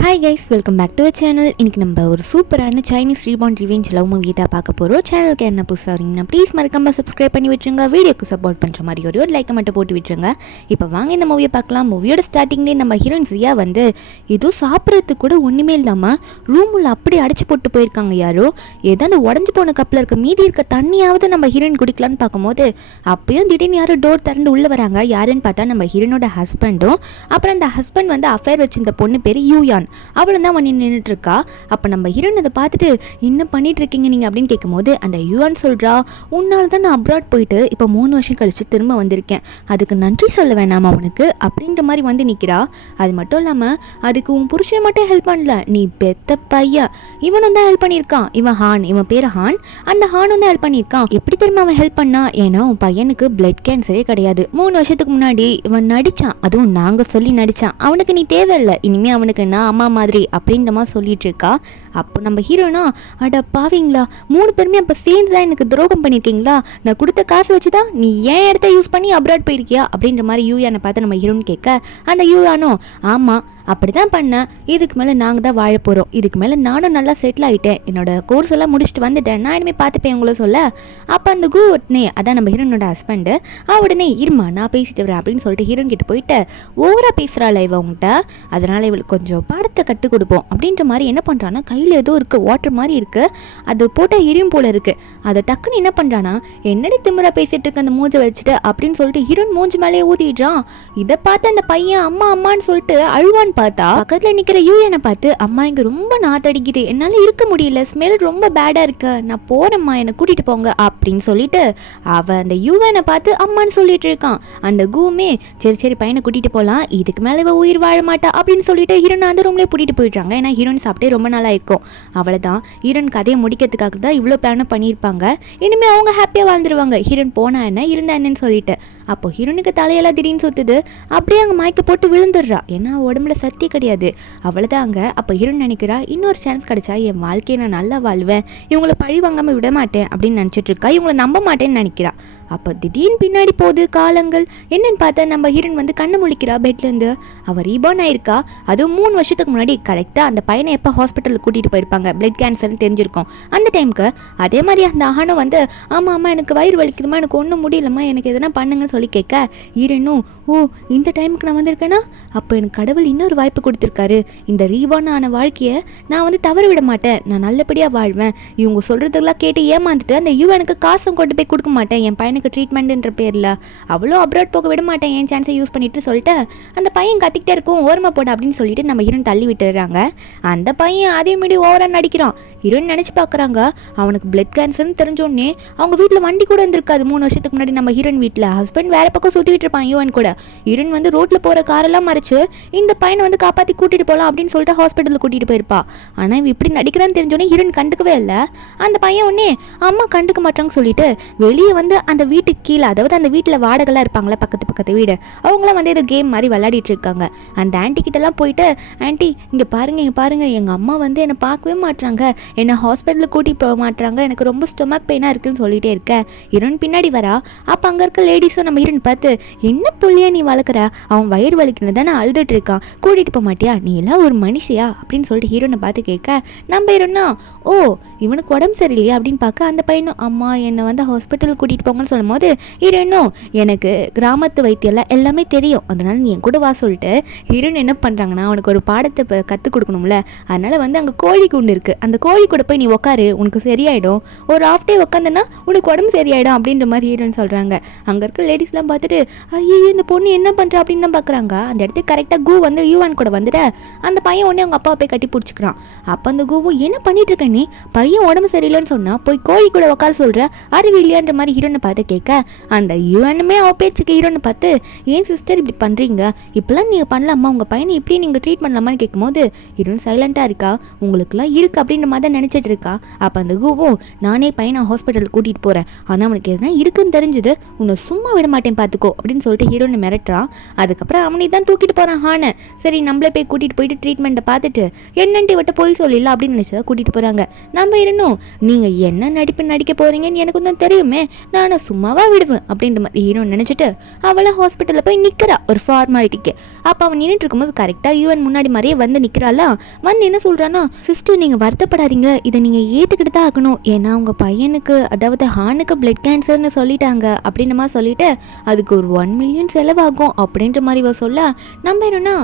Hi guys, welcome back to channel. இன்றைக்கி நம்ம ஒரு சூப்பரான Chinese rebound revenge love movie தான் பார்க்க போகிறோம். சேனலுக்கு என்ன புதுசாக வரீங்கன்னா ப்ளீஸ் மறக்காம சப்ஸ்கிரைப் பண்ணி விட்டுருங்க. வீடியோக்கு சப்போர்ட் பண்ணுற மாதிரி ஒரு லைக்கை மட்டும் போட்டு விட்டுருங்க. இப்போ வாங்க இந்த மூவியை பார்க்கலாம். மூவியோட ஸ்டார்டிங்லேயே நம்ம ஹீரோயின் சியா வந்து ஏதோ சாப்பிட்றதுக்கு கூட ஒன்றுமே இல்லாமல் ரூம் உள்ள அப்படி அடைச்சி போட்டு போயிருக்காங்க. யாரோ ஏதோ அந்த உடஞ்சி போன கப்பில் இருக்க மீதி இருக்க தண்ணியாவது நம்ம ஹீரோயின் குடிக்கலான்னு பார்க்கும்போது அப்பயும் திடீர்னு யாரோ டோர் திறந்து உள்ளே வராங்க. யாருன்னு பார்த்தா நம்ம ஹீரோனோட ஹஸ்பண்டும். அப்புறம் அந்த ஹஸ்பண்ட் வந்து அஃபேர் வச்சிருந்த பொண்ணு பேர் யூயான். அவளும் தான் வந்து நின்றுட்டு இருக்கா. அப்போ நம்ம ஹீரோன் அதை பார்த்துட்டு என்ன பண்ணிட்டு இருக்கீங்க நீங்கள் அப்படின்னு கேட்கும்போது அந்த யூஆன் சொல்கிறா, உன்னால தான் நான் அப்ராட் போயிட்டு இப்போ 3 வருஷம் கழிச்சு திரும்ப வந்திருக்கேன், அதுக்கு நன்றி சொல்ல வேணாமா அவனுக்கு அப்படின்ற மாதிரி வந்து நிற்கிறா. அது மட்டும் இல்லாமல் அதுக்கு உன் புருஷன் மட்டும் ஹெல்ப் பண்ணல, நீ பெத்த பையன் இவனும் தான் ஹெல்ப் பண்ணியிருக்கான். இவன் ஹான், இவன் பேர் ஹான். அந்த ஹானும் தான் ஹெல்ப் பண்ணியிருக்கான். எப்படி திரும்ப அவன் ஹெல்ப் பண்ணா? ஏன்னா உன் பையனுக்கு பிளட் கேன்சரே கிடையாது. 3 வருஷத்துக்கு முன்னாடி இவன் நடிச்சான், அதுவும் நாங்கள் சொல்லி நடிச்சான். அவனுக்கு நீ தேவையில்லை, இனிமேல் அவனுக்கு நான் அம்மா மாதிரி அப்படின்ற மாதிரி சொல்லிட்டு இருக்கா. அப்போ நம்ம ஹீரோனா, அட பாவீங்களா, 3 பேருமே அப்போ சேர்ந்து தான் எனக்கு துரோகம் பண்ணியிருக்கீங்களா? நான் கொடுத்த காசு வச்சு தான் நீ ஏன் இடத்த யூஸ் பண்ணி அப்ராட் போயிருக்கியா அப்படின்ற மாதிரி யூயானை பார்த்து நம்ம ஹீரோன்னு கேட்க, அந்த யூயானோ ஆமாம் அப்படி தான் பண்ணேன், இதுக்கு மேலே நாங்கள் தான் வாழ போகிறோம், இதுக்கு மேலே நானும் நல்லா செட்டில் ஆகிட்டேன், என்னோட கோர்ஸ் எல்லாம் முடிச்சுட்டு வந்துட்டேன், நான் இனிமேல் பார்த்துப்பேன் உங்களை சொல்ல. அப்போ அந்த உடனே அதான் நம்ம ஹீரோனோட ஹஸ்பண்டு உடனே இருமா நான் பேசிட்டு வரேன் அப்படின்னு சொல்லிட்டு ஹீரோன் கிட்ட போயிட்டு ஓவராக பேசுகிறாள் இவ அவங்ககிட்ட. அதனால் இவளுக்கு கொஞ்சம் பாடத்தை கற்றுக் கொடுப்போம் அப்படின்ற மாதிரி என்ன பண்ணுறான்னா, கையில் ஏதோ இருக்குது, வாட்டர் மாதிரி இருக்குது, அது போட்டால் எரியும் போல இருக்குது. அதை டக்குன்னு என்ன பண்ணுறான்னா, என்னடி திமிரா பேசிகிட்டு இருக்க அந்த மூஞ்சை வச்சுட்டு அப்படின்னு சொல்லிட்டு ஹீரோன் மூஞ்சி மேலேயே ஊதிடுறான். இதை பார்த்து அந்த பையன் அம்மா அம்மான்னு சொல்லிட்டு அழுவான்னு பார்த்தா பக்கத்துல நிக்கிற யூஎனை பார்த்து, அம்மா இங்க ரொம்ப நாத்தடிக்குது, என்னால இருக்க முடியல, ஸ்மெல் ரொம்ப பேடா இருக்கு, நான் போறேம்மா என்னை கூட்டிட்டு போங்க அப்படின்னு சொல்லிட்டு அவ அந்த யூஎனை பார்த்து அம்மான்னு சொல்லிட்டு இருக்கான். அந்த கூமே சரி சரி பையனை கூட்டிட்டு போலாம், இதுக்கு மேல இவ உயிர் வாழ மாட்டா அப்படின்னு சொல்லிட்டு ஹீரோன் அந்த ரூம்லேயே கூட்டிட்டு போயிடுறாங்க. ஏன்னா ஹீரோன் சாப்பிட்டே ரொம்ப நாளா இருக்கும். அவ்வளவுதான், ஹீரோன் கதையை முடிக்கிறதுக்காக தான் இவ்வளோ பிளான பண்ணியிருப்பாங்க. இனிமே அவங்க ஹாப்பியா வாழ்ந்துருவாங்க, ஹீரோன் போனா என்ன இருந்தா என்னன்னு சொல்லிட்டு. அப்போ ஹீரோனுக்கு தலையெல்லாம் திடீர்னு சுத்துது, அப்படியே அங்கே மயக்க போட்டு விழுந்துடுறா. ஏன்னா உடம்புல சக்தி கிடையாது. அவ்வளோதான் அங்கே. அப்போ ஹீரோன் நினைக்கிறா, இன்னொரு சான்ஸ் கிடைச்சா என் வாழ்க்கையை நான் நல்லா வாழ்வேன், இவங்களை பழி வாங்காமல் விட மாட்டேன் அப்படின்னு நினச்சிட்டு இருக்கா. இவங்களை நம்ப மாட்டேன்னு நினைக்கிறா. அப்போ திடீர்னு பின்னாடி போகுது காலங்கள். என்னன்னு பார்த்தா நம்ம ஹீரோன் வந்து கண்ணு முழிக்கிறா பெட்லேருந்து. அவள் ரீபார்ன் ஆயிருக்கா. அதுவும் 3 வருஷத்துக்கு முன்னாடி கரெக்டாக அந்த பையனை எப்போ ஹாஸ்பிட்டலுக்கு கூட்டிகிட்டு போயிருப்பாங்க, பிளட் கேன்சர்னு தெரிஞ்சிருக்கும் அந்த டைமுக்கு. அதே மாதிரி அந்த ஆணும் வந்து ஆமாம் ஆமாம் எனக்கு வயிறு வலிக்குதுமா, எனக்கு ஒன்றும் முடியலம்மா, எனக்கு எதனா பண்ணுங்கன்னு சொல்லி கேட்க, ஹீரோனும் ஓ இந்த டைமுக்கு நான் வந்திருக்கேன்னா அப்போ எனக்கு கடவுள் இன்னொரு வாய்ப்பு கொடுத்துருக்காரு, இந்த ரீபார்ன் ஆன வாழ்க்கையை நான் வந்து தவற விட மாட்டேன், நான் நல்லபடியாக வாழ்வேன், இவங்க சொல்கிறதுக்கெல்லாம் கேட்டு ஏமாந்துட்டு அந்த யூஎனுக்கு காசும் கொண்டு போய் கொடுக்க மாட்டேன், என் பையனுக்கு ட்ரீட்மெண்ட்ன்ற பேரில் அவ்வளோ அப்ராட் போக விட மாட்டேன், என் சான்ஸை யூஸ் பண்ணிட்டு சொல்லிட்டு அந்த பையன் கத்திக்கிட்டே இருக்கும், ஓரமா போட அப்படின்னு சொல்லிட்டு நம்ம ஹீரோன் தள்ளி விட்டுறாங்க. அந்த பையன் அதே மீடி ஓவராக நடிக்கிறான். ஹீரோன் நினச்சி பார்க்குறாங்க, அவனுக்கு பிளட் கேன்சர்னு தெரிஞ்சோடனே அவங்க வீட்டில் வண்டி கூட இருந்திருக்காது 3 வருஷத்துக்கு முன்னாடி. நம்ம ஹீரோன் வீட்டில் ஹஸ்பண்ட் வேற பக்கம் சுற்றிட்டு இருப்பான் யூஎன் கூட. ஹீரோன் வந்து ரோட்டில் போகிற காரெல்லாம் மறைச்சு இந்த பையனை வந்து காப்பாற்றி கூட்டிகிட்டு போகலாம் அப்படின்னு சொல்லிட்டு ஹாஸ்பிட்டலுக்கு கூட்டிகிட்டு போயிருப்பா. ஆனால் இவன் இப்படி நடிக்கிறான்னு தெரிஞ்சோடனே ஹீரோன் கண்டுக்கவே இல்லை. அந்த பையன் உடனே அம்மா கண்டுக்க மாட்டாங்கன்னு சொல்லிட்டு வெளியே வந்து அந்த வீட்டுக்கு கீழே, அதாவது அந்த வீட்டில் வாடகைலாம் இருப்பாங்களா பக்கத்து வீடு, அவங்களாம் வந்து இது கேம் மாதிரி விளையாடிட்டு இருக்காங்க. அந்த ஆன்ட்டி கிட்டலாம் போயிட்டு, ஆன்ட்டி இங்கே பாருங்க எங்கள் அம்மா வந்து என்னை பார்க்கவே மாட்டுறாங்க, என்னை ஹாஸ்பிட்டலுக்கு கூட்டிகிட்டு போக மாட்டுறாங்க, எனக்கு ரொம்ப ஸ்டொமக் பெயினாக இருக்குன்னு சொல்லிட்டே இருக்கேன். ஹீரோன் பின்னாடி வரா. அப்போ அங்கே இருக்க லேடிஸும் நம்ம ஹீரோன் பார்த்து, என்ன புள்ளியா நீ வளர்க்குற, அவன் வயிறு வலிக்கிறது தானே அழுதுட்டு இருக்கான், கூட்டிகிட்டு போக மாட்டியா, நீ எல்லாம் ஒரு மனுஷியா அப்படின்னு சொல்லிட்டு ஹீரோனை பார்த்து கேட்க, நம்ம ஹீரோனா ஓ இவனுக்கு உடம்பு சரியில்லையா அப்படின்னு பார்க்க, அந்த பையனும் அம்மா என்னை வந்து ஹாஸ்பிட்டல் கூட்டிகிட்டு போங்கன்னு சொல்லும் போது ஹீரோனும் எனக்கு கிராமத்து வைத்தியம் எல்லாமே தெரியும், அதனால நீ என் கூட வா சொல்லிட்டு ஹீரோன் என்ன பண்ணுறாங்கன்னா, அவனுக்கு ஒரு பாடத்தை கற்றுக் கொடுக்கணும்ல, அதனால வந்து அங்கே கோழி கூண்டு இருக்குது, அந்த கோழி கூட போய் நீ உட்காரு உனக்கு சரியாயிடும், ஒரு ஹாஃப் டே உட்காந்துன்னா உனக்கு உடம்பு சரியாயிடும் அப்படின்ற மாதிரி ஹீரோன்னு சொல்கிறாங்க. அங்கே இருக்க லேடிஸ்லாம் பார்த்துட்டு ஐயோ இந்த பொண்ணு என்ன பண்ணுறா அப்படின்னு தான் பார்க்குறாங்க. அந்த இடத்துக்கு கரெக்டாக வந்து யூவான் கூட வந்துட்டு அந்த பையன் உடனே அவங்க அப்பாவை போய் கட்டி பிடிச்சிக்கிறான். அப்போ அந்த கூவும் என்ன பண்ணிட்டு இருக்க நீ, பையன் உடம்பு சரியில்லைன்னு சொன்னா போய் கோழி கூட உட்கார சொல்கிற, அறிவு இல்லையான்ற மாதிரி ஹீரோனை பார்த்து கேட்க, அந்த யூஎனுமே அவ பேச்சுக்கு ஹீரோனை பார்த்து, ஏன் சிஸ்டர் இப்படி பண்ணுறீங்க, இப்பெல்லாம் நீங்கள் பண்ணலாமா, உங்கள் பையனை இப்படி நீங்கள் ட்ரீட் பண்ணலாமான்னு கேட்கும்போது ஹீரோன் சைலண்ட்டாக இருக்கா. உங்களுக்குலாம் இருக்குது அப்படின்ற மாதிரி தான் நினச்சிட்டு இருக்கா. அப்போ அந்த கூவும் நானே பையனை ஹாஸ்பிட்டலுக்கு கூட்டிகிட்டு போகிறேன், ஆனால் அவனுக்கு எதுனா இருக்குன்னு தெரிஞ்சது உன்னை சும்மா விட மாட்டேன் பார்த்துக்கோ அப்படின்னு சொல்லிட்டு ஹீரோனை மிரட்டுறான். அதுக்கப்புறம் அவனை தான் தூக்கிட்டு போகிறான் ஹானை. சரி நம்மளே போய் கூட்டிகிட்டு போயிட்டு ட்ரீட்மெண்ட்டை பார்த்துட்டு என்னன்ட்டு விட்ட போய் சொல்லல அப்படின்னு நினச்சதா கூட்டிகிட்டு போகிறாங்க. நம்ம இருந்தோம் நீங்கள் என்ன நடிப்பு நடிக்க போகிறீங்கன்னு எனக்கு தான் தெரியுமே, நான் சும்மாவா விடுவேன் அப்படின்ற மாதிரி ஹீரோ நினைச்சிட்டு அவளை ஹாஸ்பிட்டலில் போய் நிற்கிறா ஒரு ஃபார்மாலிட்டிக்கு. அப்போ அவன் நின்றுட்டு இருக்கும்போது கரெக்டாக யூஎன் முன்னாடி மாதிரியே வந்து நிற்கிறாளா. வந்து என்ன சொல்கிறான்னா, சிஸ்டர் நீங்கள் வருத்தப்படாதீங்க, இதை நீங்கள் ஏற்றுக்கிட்டு தான் ஆகணும், ஏன்னா உங்கள் பையனுக்கு அதாவது ஹானுக்கு பிளட் கேன்சர்னு சொல்லிட்டாங்க அப்படின்ற மாதிரி சொல்லிட்டு அதுக்கு ஒரு 1 மில்லியன் செலவாகும் அப்படின்ற மாதிரி இவ சொல்ல, நம்ம என்னன்னா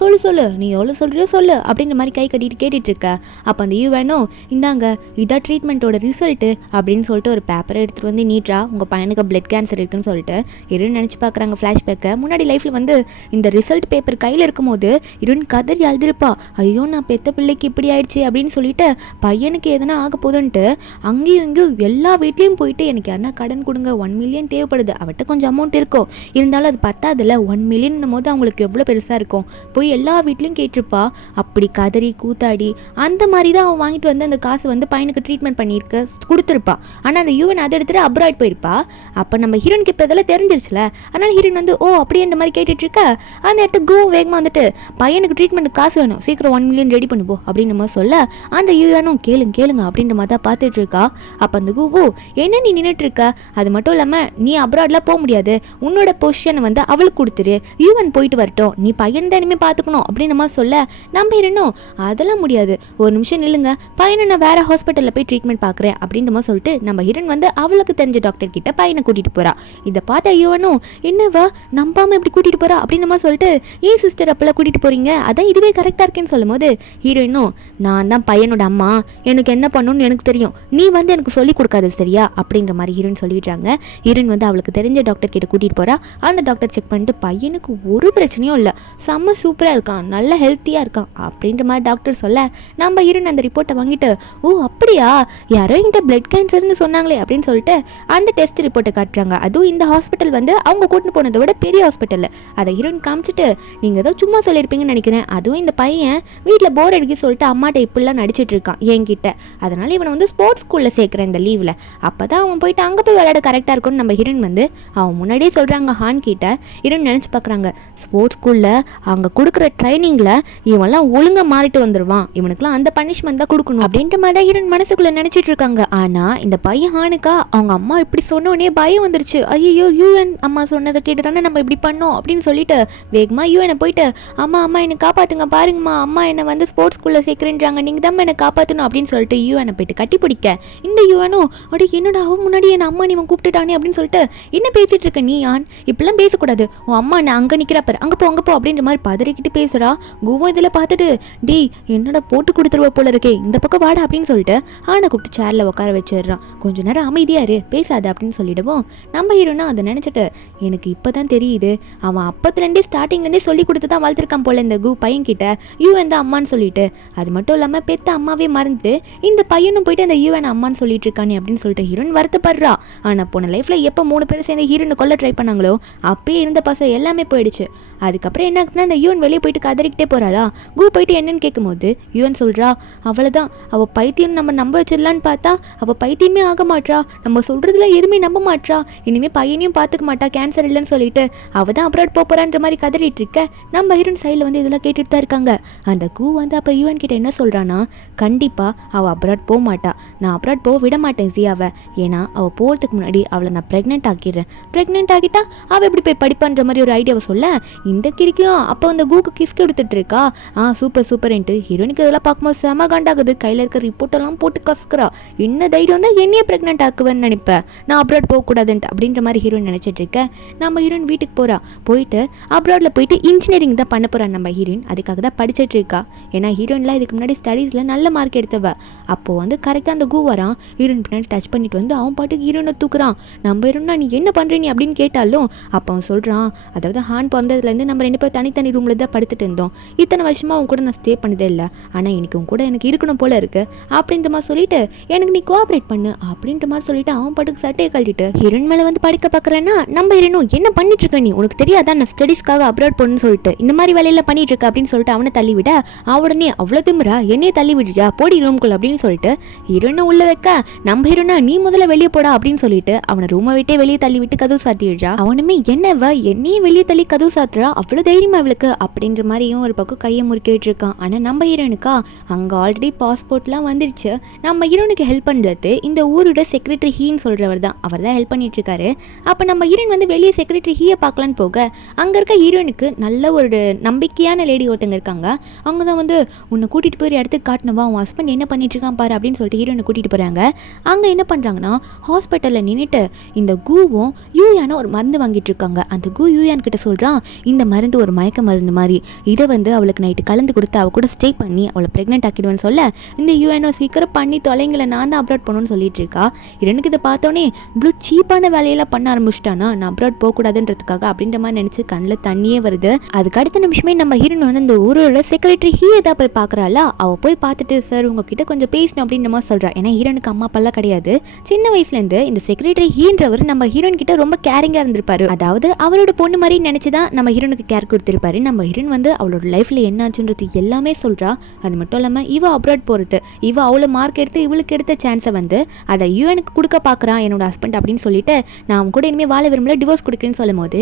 சொல்லு நீ எவ்வளோ சொல்கிறியோ சொல்லு அப்படின்ற மாதிரி கை கட்டிட்டு கேட்டுட்டு இருக்க. அப்போ அந்த யூஎனும் இந்தாங்க இதான் ட்ரீட்மெண்ட்டோட ரிசல்ட்டு அப்படின்னு சொல்லிட்டு ஒரு பேப்பரை எடுத்துகிட்டு வந்து நீட்டா உங்கள் பையனுக்கு பிளட் கேன்சர் இருக்குன்னு சொல்லிட்டு இருன்னு நினச்சி பார்க்குறாங்க. ஃப்ளாஷ்பேக்கை முன்னாடி லைஃப்பில் வந்து இந்த ரிசல்ட் பேப்பர் கையில் இருக்கும்போது இருன்னு கதறி அழுதுருப்பா. ஐயோ நான் பெத்த பிள்ளைக்கு இப்படி ஆயிடுச்சு அப்படின்னு சொல்லிட்டு பையனுக்கு எதனா ஆக போதுன்ட்டு அங்கேயும் இங்கேயும் எல்லா வீட்லேயும் போயிட்டு எனக்கு யாருன்னா கடன் கொடுங்க 1 மில்லியன் தேவைப்படுது, அவட்ட கொஞ்சம் அமௌண்ட் இருக்கும் இருந்தாலும் அது பத்தாதுல 1 மில்லியன் போது அவங்களுக்கு எவ்வளோ பெருசாக இருக்கும், போய் எல்லா வீட்லேயும் கேட்டிருப்பா. அப்படி கதறி கூத்தாடி அந்த மாதிரி தான் அவன் வாங்கிட்டு வந்து அந்த காசு வந்து பையனுக்கு ட்ரீட்மெண்ட் பண்ணியிருக்க கொடுத்துருப்பா. ஆனால் அந்த யூவன் அதை எடுத்துகிட்டு அப்ராட் போயிருப்பா. அப்போ நம்ம ஹீரோனுக்கு இப்போ இதெல்லாம் தெரிஞ்சிருச்சுல, அதனால் ஹீரோன் வந்து அப்படின்ற மாதிரி கேட்டுட்டு இருக்க. அந்த இடத்துக்கு கோவும் வேகமாக வந்துட்டு பையனுக்கு ட்ரீட்மெண்ட் காசு வேணும், சீக்கிரம் 1 மில்லியன் ரெடி பண்ணுப்போ அப்படின்னு மாதிரி சொல்ல அந்த யூவனும் கேளுங்க அப்படின்ற மாதிரி தான் பார்த்துட்டு இருக்கா. அப்போ அந்த கோவோ என்ன நீ நின்றுட்டு இருக்க, அது மட்டும் இல்லாமல் நீ அப்ராட்லாம் போக முடியாது, உன்னோட பொசிஷனை வந்து அவளுக்கு கொடுத்துரு, யூவன் போயிட்டு வரட்டும், நீ பையன் தான் இனிமேல் பார்த்துக்கணும் அப்படின்னு மாதிரி சொல்ல நம்ம இருந்தோம் அதெல்லாம் முடியாது, ஒரு நிமிஷம் நில்லுங்க, பையனை நான் வேற ஹாஸ்பிட்டலில் போய் ட்ரீட்மெண்ட் பார்க்குறேன் அப்படின்ற மாதிரி சொல்லிட்டு நம்ம ஹீரோன் வந்து அவளுக்கு தெரிஞ்ச டாக்டர் கிட்ட பையனை கூட்டிகிட்டு போகிறா. இதை பார்த்த யூவனும் என்னவா நம்பாமல் இப்படி கூட்டிகிட்டு போகிறா அப்படின்னு மாதிரி சொல்லிட்டு ஏன் சிஸ்டர் அப்பெல்லாம் கூட்டிகிட்டு போகிறீங்க, அதான் இதுவே கரெக்டாக இருக்கேன்னு சொல்லும் போது ஹீரோயினும் நான் தான் பையனோட அம்மா, எனக்கு என்ன பண்ணணும்னு எனக்கு தெரியும், நீ வந்து எனக்கு சொல்லிக் கொடுக்காது சரியா அப்படின்ற மாதிரி ஹீரோயின் சொல்லிடுறாங்க. ஹீரோயின் வந்து அவளுக்கு தெரிஞ்ச டாக்டர் கிட்ட கூட்டிகிட்டு போகிறா. அந்த டாக்டர் செக் பண்ணிட்டு பையனுக்கு ஒரு பிரச்சனையும் இல்லை, செம்ம சூப்பராக இருக்கான், நல்ல ஹெல்த்தியாக இருக்கான் அப்படின்ற மாதிரி டாக்டர் சொல்ல நம்ம ஹீரோயின் அந்த ரிப்போர்ட்டை வாங்கிட்டு அப்படியா யாரோ இந்த பிளட் கேன்சர்னு சொன்னாங்களே அப்படின்னு சொல்லிட்டு அந்த டெஸ்ட் ரிப்போர்ட்டை காட்டுறாங்க. அதுவும் இந்த ஹாஸ்பிட்டல் வந்து அவங்க கூட்டிட்டு போனதை விட பெரிய ஹாஸ்பிட்டல். அதை ஹீரோயின் காமிச்சிட்டு நீங்கள் ஏதோ சும்மா சொல்லியிருப்பீங்கன்னு நினைக்கிறேன், அதுவும் இந்த பையன் வீட்டில் போர் அடிக்க சொல்லிட்டு அம்மாட்ட இப்படிலாம் நடிச்சிட்டு இருக்கான் என்கிட்ட, அதனால இவனை வந்து ஸ்போர்ட்ஸ் ஸ்கூலில் சேர்க்குறேன் இந்த லீவில், அப்போ தான் அவன் போயிட்டு அங்கே போய் விளையாட கரெக்டாக இருக்கும்னு நம்ம ஹீரோயின் வந்து அவன் முன்னாடியே சொல்கிறாங்க. ஹான் கிட்ட ஹீரோயின் நினச்சி பார்க்குறாங்க ஸ்போர்ட்ஸ் ஸ்கூலில் அவங்க கொடுக்குற ட்ரைனிங்கில் இவன்லாம் ஒழுங்காக மாறிட்டு வந்துடுவான், இவனுக்குலாம் அந்த பனிஷ்மெண்ட் தான் கொடுக்கணும் அப்படின்ற மாதிரி தான் ஹீரோயின் மனசுக்குள்ளே நினச்சிட்டு இருக்காங்க. ஆனால் இந்த பையன் ஹானுக்கா அவங்க அம்மா இப்படி சொன்னோடனே பயம் வந்துருச்சு. ஐயோ யூஎன் அம்மா சொன்னதை கேட்டு தானே நம்ம இப்படி பண்ணோம் அப்படின்னு சொல்லிட்டு வேகமாக யூஎனை போயிட்டு அம்மா என்னை காப்பாற்றுங்க, பாருங்கம்மா அம்மா என்னை வந்து ஸ்போர்ட்ஸ் ஸ்கூலில் சேர்க்குறேன்றாங்க, நீங்கள் தான் என்னை காப்பாற்றணும் அப்படின்னு சொல்லிட்டு யூஎனை போயிட்டு கட்டி பிடிக்க இந்த யூஎனும் என்னோட அவன் முன்னாடி என் அம்மா நீ கூப்பிட்டுட்டானே அப்படின்னு சொல்லிட்டு என்ன பேசிட்டு இருக்க நீ ஆன், இப்பெல்லாம் பேசக்கூடாது, உன் அம்மா நான் அங்கே நிற்கிறப்ப அங்கே போ அப்படின்ற மாதிரி பதறிக்கிட்டு பேசுகிறா. கோவம் இதில் பார்த்துட்டு டேய் என்னோட போட்டு கொடுத்துருவ போல இருக்கே இந்த பக்கம் வாடா அப்படின்னு சொல்லிட்டு ஆனை கூப்பிட்டு சேரில் உட்கார வச்சிடுறான். கொஞ்ச நேரம் அமைதியாக இரு பேசாது அப்படின்னு சொல்லிடுவோம். நம்ம ஹீரோனா அதை நினச்சிட்டு எனக்கு இப்போ தான் தெரியுது அவன் அப்பத்துலேருந்தே ஸ்டார்டிங்லேருந்தே சொல்லி கொடுத்து தான் வளர்த்துருக்கான் போல இந்த பையன் கிட்ட யூஎன் தான் அம்மான்னு சொல்லிட்டு, அது மட்டும் இல்லாமல் பெத்த அம்மாவே மறந்து இந்த பையனும் போயிட்டு அந்த யூஎன் அம்மான்னு சொல்லிட்டு இருக்கானே அப்படின்னு சொல்லிட்டு ஹீரோயின் வருத்தப்படுறா. ஆனால் போன லைஃப்பில் எப்போ 3 பேரும் சேர்ந்து ஹீரோனை கொல்ல ட்ரை பண்ணாங்களோ அப்பயே இருந்த பசங்க எல்லாமே போயிடுச்சு. அதுக்கப்புறம் என்ன ஆகுதுன்னா அந்த யூஎன் வெளியே போயிட்டு கதறிக்கிட்டே போகிறாளா. போயிட்டு என்னன்னு கேட்கும்போது யூஎன் சொல்கிறா அவ்வளோதான் அவள் பைத்தியம் நம்ம நம்ப வச்சிடலான்னு பார்த்தா அவள் பைத்தியமே ஆக மாட்றா, நம்ம சொல்கிறதுல எதுவுமே நம்ப மாட்றா, இனிமேல் பையனையும் பார்த்துக்க மாட்டா கேன்சர் இல்லைன்னு சொல்லிட்டு அவள் தான் அப்ராட் போகிறான்ற மாதிரி கதறிட்டு இருக்க. நம்ம ஹீரோன் சைடில் வந்து இதெல்லாம் கேட்டுட்டு தான் இருக்காங்க. அந்த வந்து அப்போ யூஎன் கிட்ட என்ன சொல்கிறான்னா கண்டிப்பாக அவள் அப்ராட் போக மாட்டா, நான் அப்ராட் போக விட மாட்டேன் ஜியாவை, ஏன்னா அவள் போகிறதுக்கு முன்னாடி அவளை நான் ப்ரெக்னென்ட் ஆக்கிடுறேன், ப்ரெக்னென்ட் ஆகிட்டா அவள் எப்படி போய் படிப்பான்ற மாதிரி ஒரு ஐடியாவை சொல்ல இந்த கிரிக்கும் அப்போ அந்த கிஸ் கொடுத்துட்டு இருக்கா. சூப்பர்ன்ட்டு ஹீரோனுக்கு இதெல்லாம் பார்க்கும்போது செம காண்டாகுது. கையில் இருக்க ரிப்போர்ட்டெல்லாம் போட்டு கசுக்கிறா. என்ன தைரியம் தான் என்னையே ப்ரெக்னென்ட் ஆக்குவேன்னு நினைப்பேன், நான் அப்ராட் போகக்கூடாதுன்ட்டு அப்படின்ற மாதிரி ஹீரோயின் நினச்சிட்டு இருக்கேன். நம்ம ஹீரோயின் வீட்டுக்கு போகிறா. போயிட்டு அப்ராடில் போயிட்டு இன்ஜினியரிங் தான் பண்ண போகிறான் நம்ம ஹீரோயின். அதுக்காக தான் படிச்சுட்டு இருக்கா. ஏன்னா ஹீரோயின்லாம் இதுக்கு முன்னாடி ஸ்டடீஸில் நல்ல மார்க் எடுத்தவ. அப்போது வந்து கரெக்டாக அந்த வரான். ஹீரோயின் பின்னாடி டச் பண்ணிட்டு வந்து அவன் பாட்டுக்கு ஹீரோயினை தூக்குறான். நம்ம ஹீரோயினா நீ என்ன பண்ணுறீ அப்படின்னு கேட்டாலும் அப்போ அவன் சொல்கிறான் அதாவது ஹான் பிறந்ததுலேருந்து நம்ம 2 பேரும் தனித்தனி ரூமில் தான் படுத்துட்டு இருந்தோம், இத்தனை வருஷமாக அவன் கூட நான் ஸ்டே பண்ணதே இல்லை, ஆனால் எனக்கு உன் கூட எனக்கு இருக்கணும் போல இருக்கு அப்படின்ற மாதிரி சொல்லிட்டு எனக்கு நீ கோஆப்ரேட் பண்ணு அப்படின்ற மாதிரி சொல்லிட்டு அவன் பாட்டுக்கு சட்டையை கழட்டிட்டு ஹீரோயின் மேலே வந்து படுக்க பார்க்குறேன்னா நம்ம ஹீரோனும் என்ன பண்ணிட்டு இருக்க நீ, உனக்கு தெரியாதான் நான் ஸ்டடீஸ்க்காக அப்ராட் போகணும்னு சொல்லிட்டு இந்த மாதிரி வேலையில பண்ணிட்டு இருக்க அப்படின்னு சொல்லிட்டு அவனை தள்ளி விட உடனே அவ்வளோ திமுறா என்னையே தள்ளி விடுறியா போடி ரூம்குள்ள அப்படின்னு சொல்லிட்டு ஹீரோயினை உள்ள வைக்க நம்ம ஹீரோனா நீ முதல்ல வெளியே போடா அப்படின்னு சொல்லிட்டு அவனை ரூமை விட்டே வெளியே தள்ளி விட்டு கதவு சாத்தி விடுறா. அவனுமே என்னவ என்னையும் வெளியே தள்ளி கதவு சாத்துறா அவ்வளோ தைரியமா அவளுக்கு அப்படின்ற மாதிரியும் ஒரு பக்கம் கையை முறுக்கிட்டு இருக்கான். ஆனால் நம்ம ஹீரோனுக்கா அங்கே ஆல்ரெடி பாஸ்போர்ட்லாம் வந்துருச்சு. நம்ம ஹீரோனுக்கு ஹெல்ப் பண்ணுறது இந்த ஊரோட செக்ரட்டரி ஹீன்னு சொல்கிறவர் தான். அவர் தான் ஹெல்ப் பண்ணிட்டு இருக்காரு. அப்போ நம்ம ஹீரோயின் வந்து வெளியே செக்ரட்டரி ஹீயை பார்க்கலான்னு போக அங்கே இருக்க ஹீரோயினுக்கு நல்ல ஒரு நம்பிக்கையான லேடி ஒருத்தங்க இருக்காங்க. அவங்க தான் வந்து உன்னை கூட்டிகிட்டு போய் இடத்துக்கு காட்டணுவா, உன் ஹஸ்பண்ட் என்ன பண்ணிட்டு இருக்கான் பாரு அப்படின்னு சொல்லிட்டு ஹீரோயினை கூட்டிகிட்டு போகிறாங்க. அங்கே என்ன பண்ணுறாங்கன்னா ஹாஸ்பிட்டலில் நின்றுட்டு இந்த கூவும் யூயானோ ஒரு மருந்து வாங்கிட்டு இருக்காங்க. அந்த கூ யூயான் கிட்ட சொல்கிறான், இந்த மருந்து ஒரு மயக்க மருந்து மாதிரி, இதை வந்து அவளுக்கு நைட்டு கலந்து கொடுத்து அவள் கூட ஸ்டே பண்ணி அவளை ப்ரெக்னென்ட் ஆக்கிடுவேன்னு சொல்ல இந்த யூஎன்ஓ சீக்கிரம் பண்ணி தொலைங்களை நான் தான் அப்ராட் பண்ணணும்னு சொல்லிட்டு இருக்கா. எனக்கு இதை பார்த்தோன்னே இவ்வளோ சீப்பான வேலையெல்லாம் பண்ண ஆரம்பிச்சிட்டானா, நான் அப்ராட் போகக்கூடாதுன்றதுக்காக அப்படின்ற மாதிரி நினச்சி கண்ணில் தண்ணியே வருது. அதுக்கு அடுத்த நிமிஷமே நம்ம ஹீரோயின் வந்து இந்த ஊரோட செக்ரட்டரி ஹீயை தான் போய் பார்க்குறாள். அவள் போய் பார்த்துட்டு சார் உங்ககிட்ட கொஞ்சம் பேசணும் அப்படின்ற மாதிரி சொல்கிறா. ஏன்னா ஹீரோனுக்கு அம்மா அப்பாலாம் கிடையாது. சின்ன வயசுலேருந்து இந்த செக்ரட்டரி ஹீன்றவர் நம்ம ஹீரோயின் கிட்ட ரொம்ப கேரிங்காக இருந்திருப்பாரு. அதாவது அவரோட பொண்ணு மாதிரி நினச்சிதான் நம்ம ஹீரோனுக்கு கேர் கொடுத்துருப்பாரு. நம்ம ஹீரோயின் வந்து அவளோட லைஃப்பில் என்னாச்சுன்றது எல்லாமே சொல்கிறா. அது மட்டும் இல்லாமல் இவ அப்ராட் போகிறது, இவ அவ்வளோ மார்க் எடுத்து இவளுக்கு எடுத்த சான்ஸை வந்து அதை யூஎனுக்கு கொடுக்க பார்க்குறான் என்னோட ஹஸ்பண்ட் அப்படின்னு சொல்லிட்டு நான் அவன் கூட இனிமேல் வாழ விரும்பல, டிவோர்ஸ் கொடுக்குறேன்னு சொல்லும் போது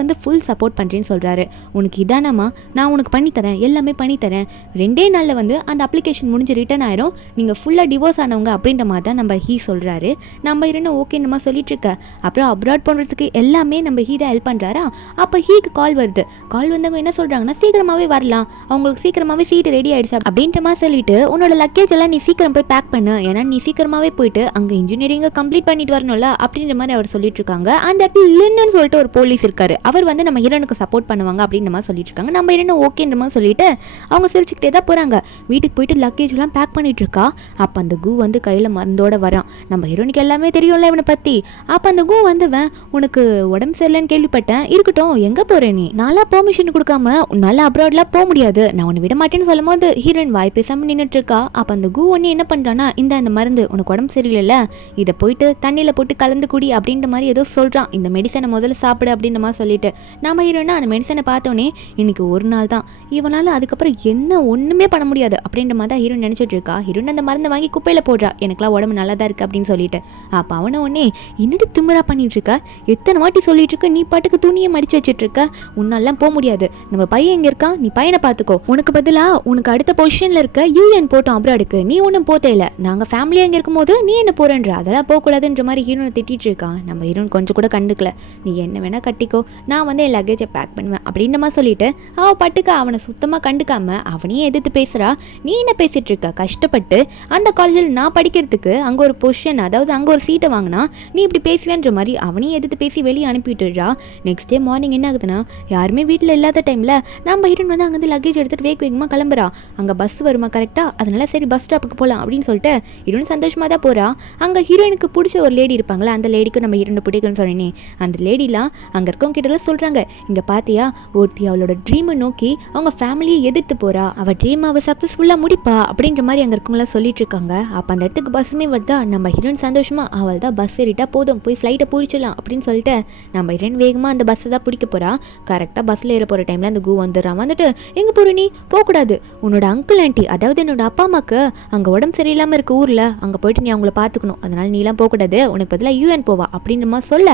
வந்து ஃபுல் சப்போர்ட் பண்ணுறேன்னு சொல்கிறாரு. உனக்கு இதானம்மா, நான் உனக்கு பண்ணித்தரேன், எல்லாமே பண்ணித்தரேன், 2 நாளில் வந்து அந்த அப்ளிகேஷன் முடிஞ்சு ரிட்டர்ன் ஆயிரும், நீங்கள் ஃபுல்லாக டிவோர்ஸ் ஆனவங்க அப்படின்ற மாதிரி தான் நம்ம சொல்கிறாரு. நம்ம இன்னும் ஓகே நம்ம சொல்லிட்டு இருக்க. அப்புறம் அப்ராட் பண்ணுறதுக்கு எல்லாமே நம்ம தான் ஹெல்ப் பண்ணுறாரா. அப்போ ஹீக்கு கால் வருது. கால் வந்தவங்க என்ன சொல்கிறாங்கன்னா சீக்கிரமாகவே வரலாம், அவங்களுக்கு சீக்கிரமாகவே சீட்டு ரெடி ஆகிடுச்சு அப்படின்ற மாதிரி சொல்லிட்டு உன்னோட லக்கேஜ் எல்லாம் நீ சீக்கிரம் போய் பேக் பண்ணு, ஏன்னா நீ சீக்கிரமாகவே போயிட்டு அங்கே இன்ஜினியரிங்கை கம்ப்ளீட் பண்ணிட்டு வரணும்ல அப்படின்ற மாதிரி அவர் சொல்லிட்டு இருக்காங்க. அந்த இடத்துல லின்னு சொல்லிட்டு ஒரு போலீஸ் இருக்காரு. அவர் வந்து நம்ம ஹீரோனுக்கு சப்போர்ட் பண்ணுவாங்க அப்படின்ற மாதிரி சொல்லிட்டு இருக்காங்க. நம்ம ஹீரோனு ஓகேன்ற மாதிரி சொல்லிட்டு அவங்க சிரிச்சுக்கிட்டே தான் போகிறாங்க. வீட்டுக்கு போயிட்டு லக்கேஜ் எல்லாம் பேக் பண்ணிட்டு இருக்கா. அப்போ அந்த கூ வந்து கையில் மருந்தோட வரான். நம்ம ஹீரோனுக்கு எல்லாமே தெரியும்ல இவனை பற்றி. அப்போ அந்த கூ வந்துவன், உனக்கு உடம்பு சரியில்லைன்னு கேள்விப்பட்டேன், இருக்கட்டும் எங்கே போகிறேன் நீ, நல்லா பெர்மிஷன் கொடுக்காம உன்னால அப்ராட்லாம் போக முடியாது, நான் உன்னை விட மாட்டேன்னு சொல்லும் போது ஹீரோயின் வாய் பேசாமல் நின்றுட்டு இருக்கா. அப்போ அந்த கூ ஒன்று என்ன பண்ணுறான்னா, இந்த மருந்து உனக்கு உடம்பு சரியில்லைல்ல, இதை போயிட்டு தண்ணியில் போட்டு கலந்து குடி அப்படின்ற மாதிரி ஏதோ சொல்கிறான். இந்த மெடிசனை முதல்ல சாப்பிடு அப்படின்ற மாதிரி சொல்லிட்டு நம்ம ஹீரோயினா அந்த மெடிசனை பார்த்தோன்னே இன்னைக்கு ஒரு நாள் தான், இவனால் அதுக்கப்புறம் என்ன ஒன்றுமே பண்ண முடியாது அப்படின்ற மாதிரி தான் ஹீரோயின் நினச்சிட்டு இருக்கா. ஹீரோயின் அந்த மருந்தை வாங்கி குப்பையில் போடுறா, எனக்குலாம் உடம்பு நல்லா தான் இருக்குது அப்படின்னு சொல்லிட்டு. அப்போ அவனை உடனே என்னடி திமிரா பண்ணிட்டு இருக்கா, எத்தனை வாட்டி சொல்லிட்டு இருக்க, நீ பாட்டுக்கு துணியை மடிச்சு வச்சுட்டு இருக்க, உன்னாலாம் போக முடியாது, நம்ம பையன் எங்கே இருக்கான், நீ பையனை பார்த்துக்கோ, உனக்கு பதிலாக உனக்கு அடுத்த பொசிஷனில் இருக்க யூஎன் போட்டோம் அப்ராடுக்கு, நீ ஒன்றும் போத்தே இல்லை, நாங்கள் ஃபேமிலியாக இங்கே இருக்கும்போது நீ என்ன போகிறன்ற, அதெல்லாம் போகக்கூடாதுன்ற மாதிரி ஹீரோனை திட்டிகிட்டு இருக்கான். நம்ம ஹீரோன் கொஞ்சம் கூட கண்டுக்கல. நீ என்ன வேணால் கட்டிக்கோ, நான் வந்து என் லக்கேஜை பேக் பண்ணுவேன் அப்படின்ற மாதிரி சொல்லிட்டு அவள் பட்டுக்க அவனை சுத்தமாக கண்டுக்காம அவனையே எதிர்த்து பேசுகிறா. நீ என்ன பேசிகிட்டு இருக்க, கஷ்டப்பட்டு அந்த காலேஜில் நான் படிக்கிறதுக்கு அங்கே ஒரு பொசிஷன், அதாவது அங்கே ஒரு சீட்டை வாங்கினா நீ இப்படி பேசுவேன்ற மாதிரி அவனையும் எதிர்த்து பேசி வெளியே அனுப்பிட்டுடுறா. நெக்ஸ்ட் டே மார்னிங் என்ன ஆகுதுன்னா, யாருமே வீட்டில் இல்லாத டைமில் நம்ம ஹீரோன் வந்து அங்கேருந்து லக்கேஜ் எடுத்துகிட்டு வேகமாக கிளம்புறா. அங்கே பஸ் வருமா கரெக்டாக, அதனால சரி பஸ் ஸ்டாப்புக்கு போகலாம் அப்படின்னு சொல்லிட்டு ஹீரோயின் சந்தோஷமாக தான் போகிறா. அங்கே ஹீரோயினுக்கு பிடிச்ச ஒரு லேடி இருப்பாங்களா, அந்த லேடிக்கு நம்ம ஹீரோனை பிடிக்குன்னு சொன்னேனே, அந்த லேடிலாம் அங்கே இருக்கவங்க கிட்டலாம் சொல்கிறாங்க, இங்கே பார்த்தியா ஒருத்தி அவளோட ட்ரீமை நோக்கி அவங்க ஃபேமிலியை எதிர்த்து போகிறா, அவள் ட்ரீம் அவள் சக்ஸஸ்ஃபுல்லாக முடிப்பா அப்படின்ற மாதிரி அங்கே இருக்கவங்களாம் சொல்லிட்டு இருக்காங்க. அப்போ அந்த இடத்துக்கு பஸ்ஸுமே வருதா. நம்ம ஹீரோயின் சந்தோஷமாக அவள் தான் பஸ் ஏறிட்டா போதும், போய் ஃப்ளைட்டை பிடிச்சிடலாம் அப்படின்னு சொல்லிட்டு நம்ம ஹீரோயின் வேகமாக அந்த பஸ்ஸை தான் பிடிக்க போகிறா. கரெக்டாக பஸ்ஸில் ஏற போகிற டைமில் அந்த கூ வந்துடுறான். வந்துட்டு எங்கே போகிற நீ, போகக்கூடாது, உன்னோட அங்கிள் ஆண்டி அதாவது என்னோட அப்பா அம்மாவுக்கு அங்கே உடம்பு சரியில்லாமல் இருக்க ஊரில், அங்கே போயிட்டு நீ அவங்கள பார்த்துக்கணும், அதனால நீலாம் போகக்கூடாது, உனக்கு பதிலாக யூஎன் போவா அப்படின்ற மாதிரி சொல்ல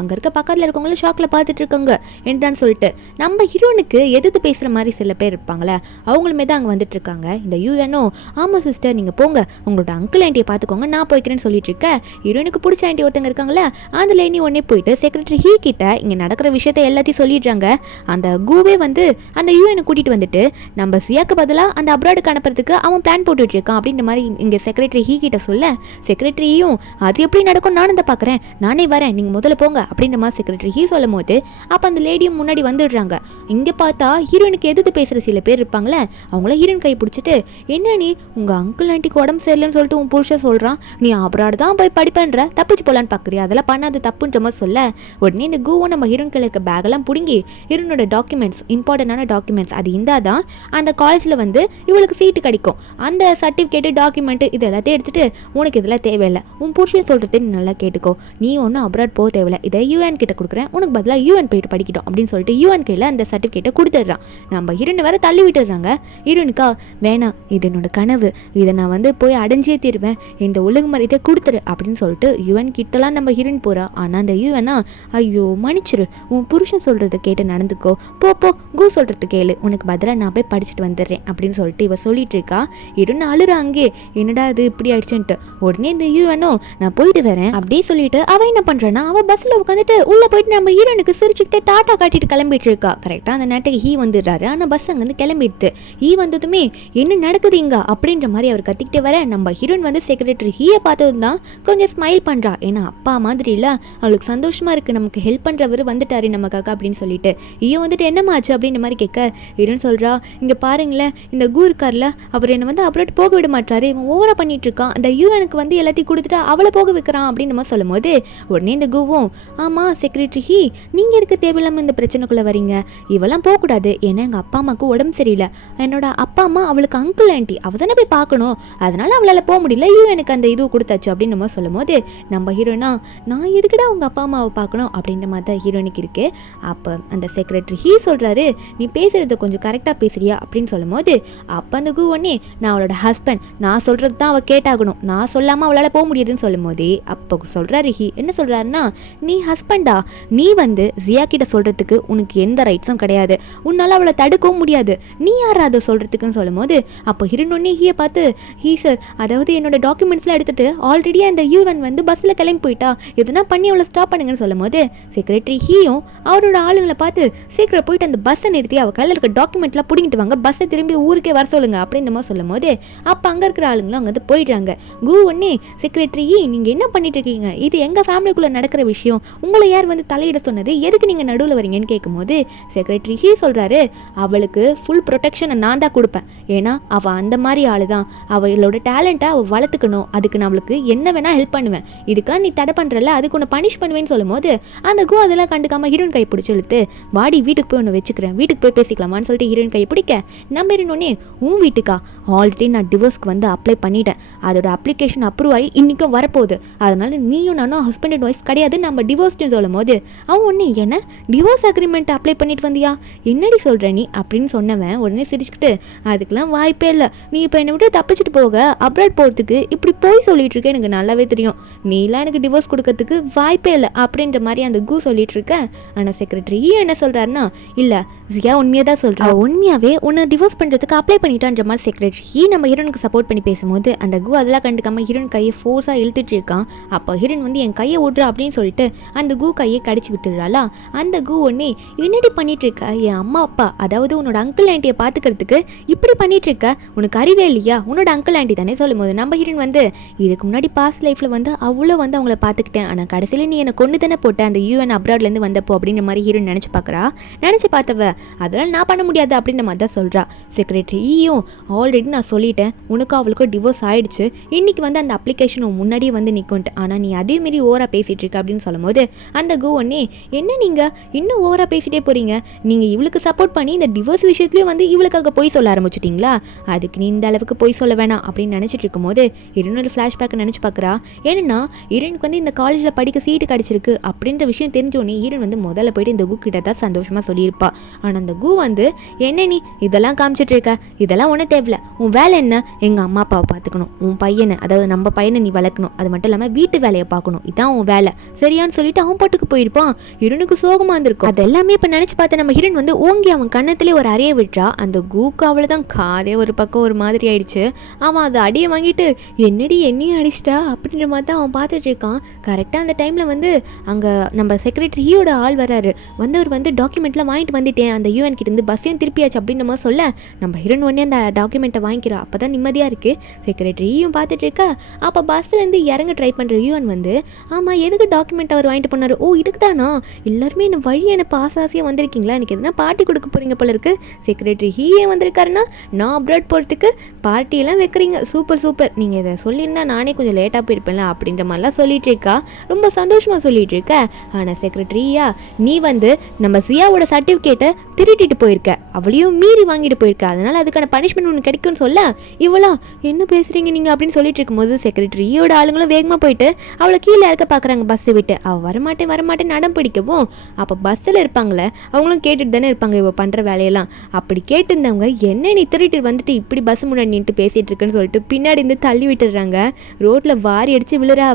அங்கே இருக்க பக்கத்தில் இருக்கவங்களும் ஷாக்கில் பார்த்துட்டு இருக்காங்க என்றான்னு சொல்லிட்டு. நம்ம ஹீரோனுக்கு எதிர்த்து பேசுகிற மாதிரி சில பேர் இருப்பாங்களே, அவங்களுமே தான் அங்கே வந்துட்டு இருக்காங்க. இந்த யூஎனோ, ஆமாம் சிஸ்டர் நீங்கள் போங்க, உங்களோட அங்கிள் ஆண்டியை பார்த்துக்கோங்க, நான் போய்க்கிறேன்னு சொல்லிட்டு இருக்க. ஹீரோனுக்கு பிடிச்ச ஆண்டி ஒருத்தங்க இருக்காங்களே, அந்த லேடி உடனே போயிட்டு செக்ரட்டரி ஹீ கிட்ட இங்கே நடக்கிற விஷயத்த எல்லாத்தையும் சொல்லிடுறாங்க. அந்த கூவே வந்து அந்த யூஎனை கூட்டிகிட்டு வந்துட்டு நம்ம சியாக்கு பதிலாக அந்த அப்ராடுக்கு அனுப்புறதுக்கு அவன் பிளான் போட்டுட்டு இருக்கான் அப்படின்ற மாதிரி இங்கே செக்ரட்டரி ஹீ கிட்ட சொல்ல, செக்ரட்டரியும் அது எப்படி நடக்கும் நானும் தான் பார்க்குறேன், நானே வரேன், நீங்கள் முதல்ல போங்க அப்படின்ற மாதிரி செக்ரட்டரி ஹீ சொல்லும் போது அப்போ அந்த லேடியும் முன்னாடி வந்துடுறாங்க. இங்கே பார்த்தா ஹீரோனுக்கு எதிர்த்து பேசுகிற சில பேர் இருப்பாங்களே, அவங்கள ஹீரோயின் கை பிடிச்சிட்டு, என்ன நீ உங்கள் அங்கிள் ஆண்டிக்கு உடம்பு சரியில்லைன்னு சொல்லிட்டு உன் புருஷன் சொல்கிறான், நீ அப்ராடு தான் போய் படிப்பேன்ற, தப்பிச்சு போகலான்னு பார்க்குறியா, அதெல்லாம் பண்ணாது தப்புன்ற மாதிரி சொல்ல உடனே இந்த கூவும் நம்ம ஹீரோன் கையில் இருக்க பேக்கெல்லாம் பிடுங்கி ஹீரோனோட டாக்குமெண்ட்ஸ், இம்பார்ட்டண்டான டாக்குமெண்ட்ஸ் அது இருந்தால் தான் அந்த காலேஜில் வந்து இவளுக்கு சீட்டு கிடைக்கும், அந்த சர்டிஃபிகேட்டு டாக்குமெண்ட்டு இது எல்லாத்தையும் எடுத்துகிட்டு உனக்கு இதெல்லாம் தேவையில்லை, உன் புருஷன் சொல்கிறது நீ நல்லா கேட்டுக்கோ, நீ ஒன்றும் அப்ராட் போக தேவையில்லை, இதை யூஎன் கிட்ட கொடுக்குறேன், உனக்கு பதிலாக யூஎன் போயிட்டு படிக்கட்டும் அப்படின்னு சொல்லிட்டு யூஎன் கையில் அந்த சர்டிஃபிகேட்டை கொடுத்துட்றான். நம்ம ஹீரோனை வேற தள்ளி விட்டுடுறாங்க. ஹீரோனுக்கா வேணாம், இது என்னோட கனவு, இதை நான் வந்து போய் அடைஞ்சே தீருவேன், இந்த ஒழுங்கு மரியாதை கொடுத்துரு அப்படின்னு சொல்லிட்டு யூஎன் கிட்டலாம் நம்ம ஹீரோயின் போகிறா. ஆனால் அந்த யூஎனா, ஐயோ மன்னிச்சிரு, உன் புருஷன் சொல்கிறத கேட்டு நடந்துக்கோ, போ கூ சொல்கிறது கேளு, உனக்கு பதிலாக நான் போய் படிச்சுட்டு வந்துடுறேன் அப்படின்னு சொல்லிட்டு இவ சொல்லிட்டு இருக்கா. ஹீரோன் அழுறா அங்கே, என்னடா இது இப்படி ஆயிடுச்சுன்ட்டு. உடனே இந்த யூஎனோ, நான் போயிட்டு வரேன், அப்படியே சொல்லிட்டு அவ என்ன பண்றான்னா அவ பஸ்ல உட்காந்துட்டு உள்ள போயிட்டு நம்ம ஹீரோனுக்கு சிரிச்சுக்கிட்டு டாட்டா காட்டிட்டு கிளம்பிட்டு இருக்கா. கரெக்டா அந்த நேரத்துக்கு ஹீ வந்துடுறாரு. ஆனா பஸ் அங்க இருந்து கிளம்பிடுது. ஹீ வந்ததுமே என்ன நடக்குது இங்க அப்படின்ற மாதிரி அவர் கத்திக்கிட்டே வர நம்ம ஹீரோன் வந்து செக்ரட்டரி ஹீயை பார்த்ததும் தான் கொஞ்சம் ஸ்மைல் பண்றா. ஏன்னா அப்பா மாதிரி இல்ல, அவளுக்கு சந்தோஷமா இருக்கு நமக்கு ஹெல்ப் பண்றவர் வந்துட்டாரு நமக்காக அப்படின்னு சொல்லிட்டு. ஹீயோ வந்துட்டு என்னமாச்சு அப்படின்ற மாதிரி கேட்க ஹீரோன் சொல்றா, இங்க பாருங்களேன் இந்த கூ இருக்கார்ல அவர் என்ன வந்து அப்ராட் போக விட மாட்டாரு, இவன் ஓவரா பண்ணிட்டு இருக்கான், அந்த யூஎனுக்கு வந்து எல்லாத்தையும் கொடுத்துட்டு அவளை போக வைக்கிறான் அப்படின்னு நம்ம சொல்லும் போது உடனே இந்த கூவும் ஆமா செக்ரட்டரி ஹீ நீங்க இருக்க தேவையில்லாம இந்த பிரச்சனைக்குள்ள வரீங்க, இவெல்லாம் போகக்கூடாது, ஏன்னா எங்க அப்பா அம்மாவுக்கு உடம்பு சரியில்லை, என்னோட அப்பா அம்மா அவளுக்கு அங்கிள் ஆண்டி அவ தானே போய் பார்க்கணும், அதனால அவளால் போக முடியல, எனக்கு அந்த இது கொடுத்தாச்சு அப்படின்னு நம்ம சொல்லும் போது நம்ம ஹீரோனா நான் எதுக்குடா உங்க அப்பா அம்மாவை பார்க்கணும் அப்படின்ற மாதிரி தான் ஹீரோனுக்கு இருக்கு. அப்போ அந்த செக்ரட்டரி ஹீ சொல்றாரு நீ பேசுறத கொஞ்சம் கரெக்டாக பேசுறியா அப்படின்னு சொல்லும் போது அப்போ அந்த கூ ஒன்னே நான் அவளோட ஹஸ்பண்ட், நான் சொல்றது தான் அவள் கேட்டாகணும், நான் சொல்லாமல் அவளால் போக முடியுதுன்னு சொல்லும் போதே அப்போ சொல்றாரு ஹீ என்ன சொல்றாருன்னா நீ ஹஸ்பண்டா, நீ வந்து ஜியா கிட்ட சொல்றதுக்கு உனக்கு எந்த ரைட்ஸும் கிடையாது, உன்னால அவளை தடுக்கவும் முடியாது, நீ யாரா அதை சொல்றதுக்குன்னு சொல்லும் போது அப்போ ஹீரோன் ஒன்னே ஹீயை பார்த்து ஹீ சார் அதாவது என்னோட டாக்குமெண்ட்ஸ்லாம் எடுத்துட்டு ஆல்ரெடி அந்த யூவன் வந்து பஸ்ஸில் கிளம்பி போயிட்டா, எதுனா பண்ணி அவளை ஸ்டாப் பண்ணுங்கன்னு சொல்லும் போது செக்ரட்டரி ஹீயும் அவரோட ஆளுங்களை பார்த்து சீக்கிரம் போயிட்டு அந்த பஸ்ஸை நிறுத்தி அவள் கையில் இருக்க டாக்குமெண்ட்லாம் பிடிங்கிட்டு வாங்க, பஸ்ஸை திரும்பி ஊருக்கே வர சொல்லுங்க அப்படின்னு நம்ம சொல்லும் போது அப்போ அங்கே இருக்கிற ஆளுங்களும் அங்கே வந்து போயிடுறாங்க. கூ ஒன்னே செக்ரட்டரி நீங்கள் என்ன பண்ணிட்டு இருக்கீங்க, இது எங்கள் ஃபேமிலிக்குள்ளே நடக்கிற விஷயம், உங்களை யார் வந்து தலையிட சொன்னது, எதுக்கு நீங்கள் நடுவில் வரீங்கன்னு கேட்கும்போது செக்ரட்டரி ஹீ சொல்கிறாரு அவளுக்கு ஃபுல் ப்ரொடெக்ஷனை நான் தான் கொடுப்பேன், ஏன்னா அவள் அந்த மாதிரி ஆள் தான், அவளோட டேலண்ட்டை அவள் வளர்த்துக்கணும், அதுக்கு நான் அவளுக்கு என்ன வேணால் ஹெல்ப் பண்ணுவேன், இதுக்கெல்லாம் நீ தடை பண்ணுறல அதுக்கு உன்னை பனிஷ் பண்ணுவேன்னு சொல்லும் போது அந்த கூ அதெல்லாம் கண்டுக்காம ஹீரோன் கை பிடிச்சி இழுத்து வாடி வீட்டுக்கு போய் ஒன்று வச்சுக்கிறேன், வீட்டுக்கு போய் பேசிக்கலாமான்னு சொல்லிட்டு ஹீரோன் கை பிடிக்க நம்ம ஹீரோனே உன் வீட்டுக்கா, ஆல்ரெடி நான் டிவோர்ஸ்க்கு வந்து அப்ளை பண்ணிட்டேன், அதோட அப்ளிகேஷன் அப்ரூவ் ஆகி இன்றைக்கும் வரப்போகுது, அதனால நீயும் நானும் ஹஸ்பண்ட் அண்ட் ஒய்ஃப் கிடையாது, நம்ம டிவோர்ஸ்னு சொல்லும் போது அவன் ஒன்று என்ன டிவோர்ஸ் அக்ரிமெண்ட் அப்ளை பண்ணிட்டு வந்தியா, என்னடி சொல்கிற நீ அப்படின்னு சொன்னவன் உடனே சிரிச்சுக்கிட்டு அதுக்கெல்லாம் வாய்ப்பே இல்லை, நீ இப்போ என்னை விட்டு தப்பிச்சுட்டு போக அப்ராட் போகிறதுக்கு இப்படி போய் சொல்லிட்டு இருக்க, எனக்கு நல்லாவே தெரியும், நீலாம் எனக்கு டிவோர்ஸ் கொடுக்கறதுக்கு வாய்ப்பே இல்லை அப்படின்ற மாதிரி அந்த கூ சொல்லிட்டு இருக்க. ஆனால் செக்ரட்டரி என்ன சொல்கிறாருன்னா இல்லை ஜியா உண்மையாக தான் சொல்கிறா, உண்மையாகவே உன்னை டிவோர்ஸ் பண்ணுறதுக்கு அப்ளை பண்ணிட்டான்ற மாதிரி செக்ரட்டரி நம்ம ஹீரோனுக்கு சப்போர்ட் பண்ணி பேசும்போது அந்த கூ அதெல்லாம் கண்டுக்காம ஹீரோன் கையை ஃபோர்ஸாக இழுத்துட்டு இருக்கான். அப்போ ஹீரோன் வந்து என் கையை விட்றா அப்படின்னு சொல்லிட்டு அந்த கூ கையை கடிச்சு விட்டுடுறாளா. அந்த கூ ஒன்னே என்னடி பண்ணிட்டு இருக்க, என் அம்மா அப்பா அதாவது உன்னோட அங்கிள் ஆண்டியை பார்த்துக்கிறதுக்கு இப்படி பண்ணிட்டு இருக்க, உனக்கு அறிவே இல்லையா, உன்னோட அங்கிள் ஆண்டி தானே சொல்லும் போது நம்ம ஹீரோன் வந்து இதுக்கு முன்னாடி பாஸ்ட் லைஃப்பில் வந்து அவ்வளோ வந்து அவங்கள பார்த்துக்கிட்டேன், ஆனால் கடைசியில் நீ என்னை கொண்டு தானே போட்ட அந்த யூஎன் அப்ராட்லேருந்து வந்தப்போ அப்படின்ற மாதிரி ஹீரோன் நினச்சி பார்க்குறா. நினச்சி பார்த்தவ அதெல்லாம் நான் பண்ண முடியாது அப்படின்ற மாதிரி தான் சொல்கிறா. செக்ரட்டரியும் ஆல்ரெடி நான் சொல்லிட்டேன் உனக்கும் அவளுக்கும் டிவோர்ஸ் ஆயிடுச்சு, இன்றைக்கி வந்து அந்த அப்ளிகேஷன் முன்னாடியே வந்து நிற்கும்ட்டு, ஆனால் நீ அதே மாரி ஓவராக பேசிகிட்டு இருக்க அப்படின்னு சொல்லும் போது அந்த கூ ஒன்னே என்ன நீங்கள் இன்னும் ஓவராக பேசிகிட்டே போகிறீங்க, நீங்கள் இவளுக்கு சப்போர்ட் பண்ணி இந்த டிவோர்ஸ் விஷயத்துலையும் வந்து இவளுக்காக போய் சொல்ல ஆரம்பிச்சிட்டிங்களா, அதுக்கு நீ இந்த அளவுக்கு போய் சொல்ல வேணாம் அப்படின்னு நினச்சிட்டு இருக்கும்போது இன்னொரு ஃப்ளாஷ்பேக்கை நினச்சி பார்க்குறா. ஏன்னா ஈரனுக்கு வந்து இந்த காலேஜில் படிக்க சீட்டு கிடச்சிருக்கு அப்படின்ற விஷயம் தெரிஞ்சோடனே ஈரன் வந்து முதல்ல போயிட்டு இந்த கூ கிட்ட தான் சந்தோஷமாக சொல்லியிருப்பா. ஆனால் அந்த கூ வந்து என்ன நீ இதெல்லாம் காமிச்சிட்டு இருக்க, இதெல்லாம் ஒன்றும் தேவையில்ல, உன் வேலை என்ன, எங்கள் அம்மா அப்பாவை பார்த்துக்கணும், உன் பையனை அதாவது நம்ம பையனை நீ வளர்க்கணும், அது மட்டும் இல்லாமல் வீட்டு வேலையை பார்க்கணும், இதான் உன் வேலை சரியான்னு சொல்லிட்டு அவன் பாட்டுக்கு போயிருப்பான். ஹீரோனுக்கு சோகமாக இருந்திருக்கும். அது எல்லாமே இப்போ நினச்சி பார்த்து நம்ம ஹீரோன் வந்து ஓங்கி அவன் கண்ணத்திலே ஒரு அறையை விட்டுறா. அந்த கூக்கு அவ்வளோதான் காதே ஒரு பக்கம் ஒரு மாதிரி ஆயிடுச்சு. அவன் அதை அடியை வாங்கிட்டு என்னடி என்னையும் அடிச்சிட்டா அப்படின்ற மாதிரி தான் அவன் பார்த்துட்டு இருக்கான். கரெக்டாக அந்த டைமில் வந்து அங்கே நம்ம செக்ரட்டரியோட ஆள் வராரு. வந்தவர் வந்து டாக்குமெண்ட்லாம் வாங்கிட்டு வந்துட்டேன், அந்த யூஎன் கிட்ட இருந்து பஸ்ஸையும் திருப்பியாச்சு அப்படின்னு நம்ம சொல்ல நம்ம ஹீரோன் உடனே அந்த டாக்குமெண்ட்டை வாங்கிக்கிறா. அப்போ தான் நிம்மதியாக இருக்குது. செக்ரட்டரியும் பார்த்துட்டு இருக்கா. அப்போ பஸ்லேருந்து இறங்க ட்ரை பண்ணுற யூஎன் வந்து ஆமாம் எதுக்கு டாக்குமெண்ட் அவர் வாங்கிட்டு போனார், ஓ இதுக்கு தானா, எல்லாருமே என்ன வழி எனக்கு ஆசாசியாக வந்திருக்கீங்களா, எனக்கு எதுனா பார்ட்டி கொடுக்க போகிறீங்க போல இருக்குது, செக்ரட்டரி ஹீயே வந்திருக்காருன்னா நான் அப்ராட் போகிறதுக்கு பார்ட்டியெல்லாம் வைக்கிறீங்க, சூப்பர் சூப்பர், நீங்கள் இதை சொல்லியிருந்தா நானே கொஞ்சம் லேட்டாக போயிருப்பேன்ல அப்படின்ற மாதிரிலாம் சொல்லிட்டு இருக்கா. ரொம்ப சந்தோஷமாக சொல்லிட்டு இருக்க. ஆனால் செக்ரட்டரியா நீ வந்து நம்ம சியாவோட சர்டிஃபிகேட்டை திருட்டிட்டு போயிருக்க, அவளையும் மீறி வாங்கிட்டு போயிருக்க, அதனால் அதுக்கான பனிஷ்மெண்ட் ஒன்று கிடைக்கும்னு சொல்ல இவளா என்ன பேசுகிறீங்க நீங்கள் அப்படின்னு சொல்லிட்டு இருக்கும்போது செக்ரட்டரியோட ஆளுங்களும் வேகமாக போயிட்டு அவளை கீழே இறக்க பார்க்குறாங்க பஸ்ஸை விட்டு. அவள் வரமாட்டேன் நடம் பிடிக்கவும் அப்போ பஸ்ஸில் இருப்பாங்களே அவங்களும் கேட்டுட்டு தானே இருப்பாங்க இவள் பண்ணுற வேலையெல்லாம். அப்படி கேட்டுருந்தவங்க என்ன நீ திருட்டு வந்துட்டு இப்படி பஸ் முன்னாடி நின்று பேசிகிட்டு இருக்குன்னு சொல்லிட்டு பின்னாடி இருந்து தள்ளி விட்டுடுறாங்க. ரோட்டில் வாரி அடித்து விழுறா.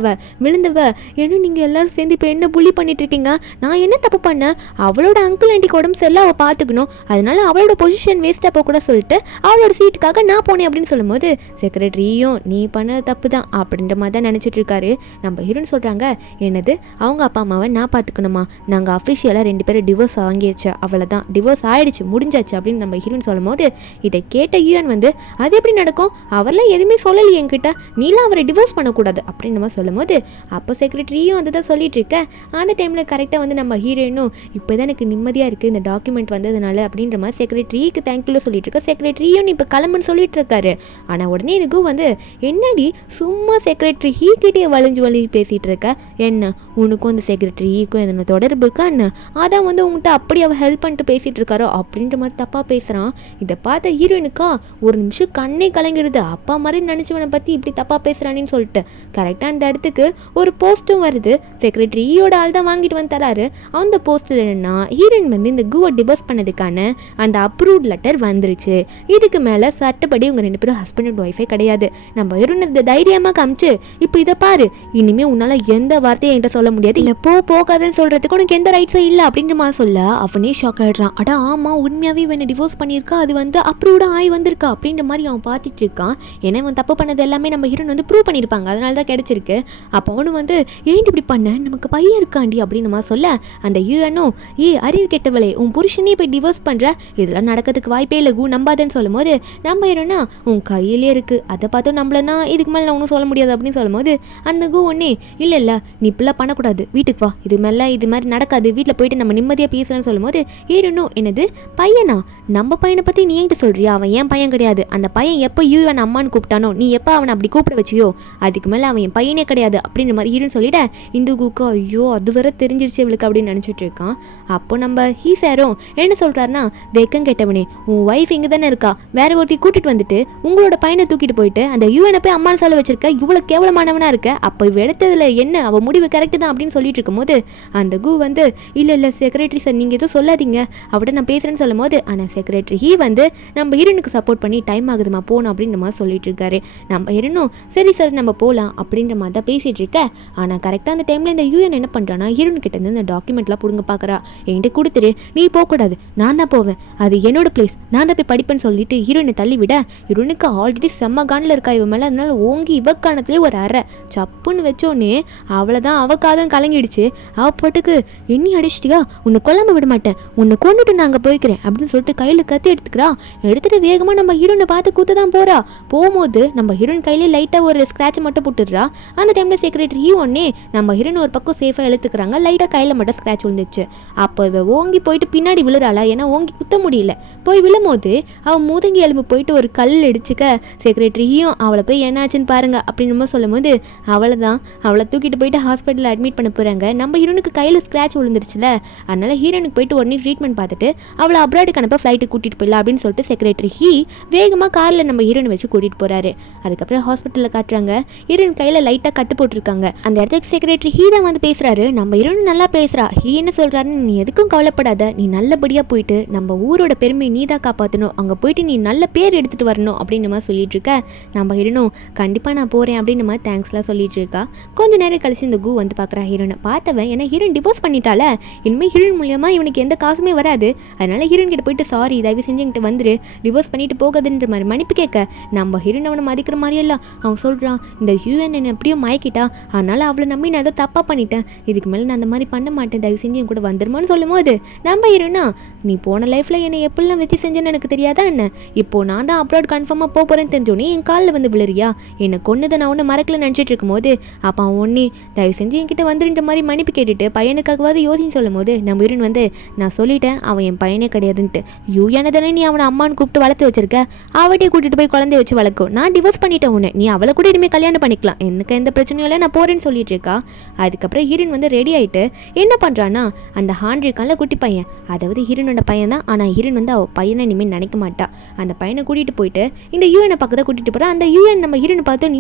விழுந்தவ என்ன நீங்கள் எல்லாரும் சேர்ந்து இப்போ என்ன புள்ளி பண்ணிட்டு இருக்கீங்க, நான் என்ன தப்பு பண்ணேன், அவளோட அங்கிள் ஆண்டிக்கு உடம்பு சரியில்லை அவள் பார்த்துக்கணும், அதனால அவளோட பொசிஷன் வேஸ்ட்டாக போக கூட சொல்லிட்டு அவளோட சீட்டுக்காக நான் போனேன் அப்படின்னு சொல்லும்போது செக்ரட்டரியும் நீ பண்ண தப்பு தான் அப்படின்ற மாதிரி தான் நினச்சிட்டு இருக்காரு. நம்ம ஹீரோன்னு சொல்கிறாங்க, என்னது அவங்க அப்பா அம்மாவை நான் பார்த்துக்கணுமா, நாங்கள் அஃபிஷியலாக 2 பேரும் டிவோர்ஸ் வாங்கியாச்சு, அவ்வளோதான், டிவோர்ஸ் ஆகிடுச்சு, முடிஞ்சாச்சு அப்படின்னு நம்ம ஹீரோன்னு சொல்லும் போது இதை கேட்ட யூஎன் வந்து அது எப்படி நடக்கும், அவரெல்லாம் எதுவுமே சொல்லலை என்கிட்ட, நீலாம் அவரை டிவோர்ஸ் பண்ணக்கூடாது அப்படின்னு நம்ம சொல்லும் போது அப்போ செக்ரட்டரியும் வந்து தான் சொல்லிட்டு இருக்க. அந்த டைமில் கரெக்டாக வந்து நம்ம ஹீரோயினும் இப்போ தான் எனக்கு நிம்மதியாக இருக்குது இந்த டாக்குமெண்ட் வந்ததுனால அப்படின்ற மாதிரி செக்ரட்டரிக்கு தேங்க்யூ சொல்லிட்டு இருக்க. செக்ரட்டரியும் இப்போ கிளம்புன்னு சொல்லிட்டு இருக்காரு. ஆனால் உடனே இதுக்கும் வந்து என்னடி சும்மா செக்ரட்டரி ஹீக்கிட்டே வளைஞ்சு பேசிகிட்டு இருக்க, என்ன உனக்கும் அந்த செக்ரட்டரி ஈக்கும் எதனா தொடர்பு இருக்கா என்ன, அதான் வந்து உங்கள்கிட்ட அப்படி அவள் ஹெல்ப் பண்ணிட்டு பேசிகிட்டு இருக்காரோ அப்படின்ற மாதிரி தப்பாக பேசுகிறான். இதை பார்த்த ஹீரோயினுக்கா ஒரு நிமிஷம் கண்ணே கலங்கிடுது, அப்பா மாதிரி நினச்சவனை பற்றி இப்படி தப்பாக பேசுகிறான்னு சொல்லிட்டு கரெக்டாக அந்த இடத்துக்கு ஒரு போஸ்ட்டும் வருது. செக்ரட்டரி ஈயோட ஆள் தான் வாங்கிட்டு வந்து தராரு. அந்த போஸ்ட்டில் என்னென்னா ஹீரோயின் வந்து இந்த குவை டிவோர்ஸ் பண்ணதுக்கான அந்த அப்ரூவ்ட் லெட்டர் வந்துருச்சு. இதுக்கு மேலே சட்டப்படி உங்கள் 2 பேரும் ஹஸ்பண்ட் அண்ட் ஒய்ஃபே கிடையாது. நம்ம ஹீரோயின் இந்த தைரியமாக காமிச்சு இப்போ இதை பாரு, இனிமேல் உன்னால் எந்த வார்த்தையும் என்கிட்ட சொல்ல முடியாது, இல்லை போகாதுன்னு சொல்கிறதுக்கு உனக்கு எந்த ரைட்ஸும் இல்லை அப்படின்ற மாதிரி சொல்ல அவனே ஷாக் ஆகிடுறான். அடா ஆமாம், உண்மையாகவே இவனை டிவோர்ஸ் பண்ணியிருக்கா, அது வந்து அப்ரூவ்டாக ஆகி வந்திருக்கா அப்படின்ற மாதிரி அவன் பார்த்துட்டு இருக்கான். ஏன்னா இவன் தப்பு பண்ணது எல்லாமே நம்ம ஹீரோயின் வந்து ப்ரூவ் பண்ணியிருப்பாங்க, அதனால தான் கிடைச்சிருக்கு. அப்போ அவனும் வந்து ஏன்டி இப்படி பண்ண, நமக்கு பையன் இருக்காண்டி அப்படின்னு நம்ம சொல்ல அந்த யூஎனும் அறிவு கெட்டவளே, உன் புருஷனே போய் டிவோர்ஸ் பண்ணுற, இதெல்லாம் நடக்கிறதுக்கு வாய்ப்பே இல்லை, நம்பாதன்னு சொல்லும் போது நம்ம ஹீரோனா உன் கையிலே இருக்குது, அதை பார்த்தோம் நம்மளனா இதுக்கு மேலே ஒன்றும் சொல்ல முடியாது அப்படின்னு சொல்லும் போது அந்த ஒன்னே இல்லை நீ இப்படிலாம் பண்ணக்கூடாது, வீட்டுக்கு வா, இது மாதிரி நடக்காது, வீட்டில் போயிட்டு நம்ம நிம்மதியாக பேசலாம்னு சொல்லும் போது ஹீரோனும் என்னது பையனா, நம்ம பையனை பற்றி நீ என்கிட்ட சொல்கிறியா, அவன் ஏன் பையன் கிடையாது, அந்த பையன் எப்போ யூஎன் அம்மான்னு கூப்பிட்டானோ நீ எப்போ அவனை அப்படி கூப்பிட வச்சியோ அதுக்கு மேலே அவன் என் பையனே கிடையாது அப்படின்ற மாதிரி ஹீரோன்னு சொல்லிட இந்த குக்கா ஐயோ அது வரை தெரிஞ்சிருச்சு இவளுக்கு அப்படின்னு நினச்சிட்டு இருக்கான். அப்போ நம்ம ஹீசாரும் என்ன சொல்கிறாருன்னா, வெக்கம் கேட்டவனே, உன் ஒய்ஃப் இங்கே தானே இருக்கா, வேற ஒருத்தி கூட்டிகிட்டு வந்துட்டு உங்களோட பையனை தூக்கிட்டு போயிட்டு அந்த யூஎனை போய் அம்மான்னு சொல்ல வச்சிருக்க, இவ்வளோ கேவலமானவனாக இருக்க, அப்போ இவ எடுத்ததில் என்ன அவள் முடிவு கரெக்டு தான் அப்படின்னு சொல்லிட்டு இருக்கும்போது அந்த வந்து இல்லை செக்ரட்டரி சார் நீங்கள் எதுவும் சொல்லாதீங்க அவட்ட நான் பேசுகிறேன்னு சொல்லும் போது ஆனால் செக்ரட்டரி வந்து நம்ம ஹீரோனுக்கு சப்போர்ட் பண்ணி டைம் ஆகுதுமா போகணும் அப்படின்ற மாதிரி சொல்லிட்டு இருக்காரு. நம்ம ஹீரோனும் சரி சார் நம்ம போகலாம் அப்படின்ற மாதிரி தான் பேசிகிட்டு இருக்க. ஆனால் கரெக்டாக அந்த டைமில் இந்த யூஎன் என்ன பண்ணுறான்னா ஹீரோன் கிட்ட இருந்து இந்த டாக்குமெண்ட்லாம் பிடுங்க பார்க்குறா. என்கிட்ட கொடுத்துரு, நீ போகக்கூடாது, நான் தான் போவேன், அது என்னோட பிளேஸ், நான் தான் போய் படிப்பேன்னு சொல்லிட்டு ஹீரோனை தள்ளி விட ஹீரோனுக்கு ஆல்ரெடி செம்ம கானில் இருக்கா இவன் மேலே. அதனால ஓங்கி இவக்கானத்துலேயே ஒரு அரை சப்புன்னு வச்சோன்னே அவ்வளோதான், அவக்காதான் கலங்கிடுச்சு. அவ பாட்டுக்கு எண்ணி அடிச்சிட்டியா, உன்னை கொல்லாமல் விட மாட்டேன், உன்னை கொண்டுட்டு நான் அங்கே போய்க்கிறேன் அப்படின்னு சொல்லிட்டு கையில் கத்தி எடுத்துக்கிறா. எடுத்துகிட்டு வேகமாக நம்ம ஹீரோனை பார்த்து கூத்த தான் போகிறா. போகும்போது நம்ம ஹீரோயின் கையிலே லைட்டாக ஒரு ஸ்க்ராட்ச் மட்டும் போட்டுடுறா. அந்த டைமில் செக்ரட்டரி ஒன்னே நம்ம ஹீரோயின் ஒரு பக்கம் சேஃபாக இழுத்துக்கிறாங்க. லைட்டாக கையில் மட்டும் ஸ்க்ராட்ச் விழுந்துச்சு. அப்போ இவ ஓங்கி போயிட்டு பின்னாடி விழுறாளா, ஏன்னா ஓங்கி குத்த முடியல. போய் விழும்போது அவள் முதுங்கி எலும்பு போயிட்டு ஒரு கல் அடிச்சுக்க செக்ரட்டரியும் அவளை போய் என்னாச்சுன்னு பாருங்க அப்படின்னு சொல்லும் போது அவ்வளோதான், அவளை தூக்கிட்டு போயிட்டு ஹாஸ்பிட்டலில் அட்மிட் பண்ண போகிறாங்க. நம்ம ஹீரோனுக்கு கையில் ஸ்க்ராட்ச் விழுந்துருச்சுல, அதனால ஹீரோனுக்கு போயிட்டு உடனே ட்ரீட்மெண்ட் பார்த்துட்டு அவளை அப்ராடுக்கு அனுப்ப ஃப்ளைட்டுக்கு கூட்டிகிட்டு போயிடலாம் அப்படின்னு சொல்லிட்டு செக்ரட்டரி வேகமாக காரில் நம்ம ஹீரோனை வச்சு கூட்டிகிட்டு போகிறாரு. அதுக்கப்புறம் ஹாஸ்பிட்டலில் காட்டுறாங்க, ஹீரோயின் கையில் லைட்டாக கட்டு போட்டிருக்காங்க. அந்த இடத்துக்கு செக்ரட்டரி தான் வந்து பேசுகிறாரு. நம்ம ஹீரோயின் நல்லா பேசுகிறா. என்ன சொல்கிறாருன்னு, நீ எதுக்கும் கவலைப்படாத, நீ நல்லபடியாக போயிட்டு நம்ம ஊரோட பெருமை நீ தான் காப்பாற்றணும், அங்கே போயிட்டு நீ நல்ல பேர் எடுத்துகிட்டு வரணும் அப்படின்னு மாதிரி சொல்லிட்டு இருக்க. நம்ம ஹீரோனும் கண்டிப்பாக நான் போகிறேன் அப்படின்னு மாதிரி தேங்க்ஸ்லாம் சொல்லிட்டு இருக்கா. கொஞ்ச நேரம் கழிச்சு இந்த வந்து பார்க்குறா ஹீரோனை. பார்த்தவன் ஏன்னா ஹீரோயின் டிவோர்ஸ் பண்ணிட்டால, இனிமேல் ஹீரோயின் மூலியமாக இவனுக்கு எந்த காசுமே வராது. அதனால ஹீரோயின் கிட்ட போயிட்டு சாரி தயவு செஞ்சு என்கிட்ட வந்துரு, டிவோர்ஸ் பண்ணிட்டு போகாதுன்ற மாதிரி மன்னிப்பு கேட்க நம்ம ஹீரோயின் அவனை மதிக்கிற மாதிரியெல்லாம் அவன் சொல்கிறான், இந்த யூஎன் என்னை எப்படியோ மயக்கிட்டா, அதனால அவளை நம்பி நான் ஏதோ தப்பாக பண்ணிட்டேன், இதுக்கு மேலே நான் அந்த மாதிரி பண்ண மாட்டேன், தயவு செஞ்சு என் கூட வந்துருமான்னு சொல்லும் போது நம்ம ஹீரோனா, நீ போன லைஃப்பில் என்னை எப்படிலாம் வச்சு செஞ்சேன்னு எனக்கு தெரியாதா என்ன, இப்போ நான் தான் அப்ராட் கன்ஃபார்மாக போகிறேன்னு தெரிஞ்சோன்னே என் காலில் வந்து விழுறியா, என்னை கொன்னதை நான் ஒன்று மறக்கல நினச்சிட்டு இருக்கும்போது அப்போ அவன் ஒன்றே தயவு செஞ்சு என்கிட்ட வந்துருன்ற மாதிரி மன்னிப்பு கேட்டுட்டு பையனுக்காகவாது யோசின்னு சொல்லும் போது நம்ம ஹீரோயின் வந்து நான் சொல்லிட்டேன் அவன் என் பையனே கிடையாதுன்ட்டு, யூஎன தானே நீ அவனை அம்மான்னு கூப்பிட்டு வளர்த்து வச்சிருக்க, அவட்டையே கூட்டிகிட்டு போய் குழந்தைய வச்சு வளர்க்கும், நான் டிவோர்ஸ் பண்ணிட்டேன் உன்னை, நீ அவளை கூட இனிமேல் கல்யாணம் பண்ணிக்கலாம், எனக்கு எந்த பிரச்சனையும் இல்லை, நான் போகிறேன்னு சொல்லிட்டு இருக்கா. அதுக்கப்புறம் ஹீரோயின் வந்து ரெடி ஆகிட்டு என்ன பண்ணுறான்னா அந்த ஹாண்ட்ரிக்கால குட்டி பையன், அதாவது ஹீரோனோட பையன் தான், ஆனால் ஹீரோயின் வந்து அவள் பையனை இனிமேல் நினைக்க மாட்டா. அந்த பையனை கூட்டிகிட்டு போயிட்டு இந்த யூஎனை பக்கத்தை கூட்டிகிட்டு போகிறா. அந்த யூஎன் நம்ம ஹீரோனை பார்த்தோம்,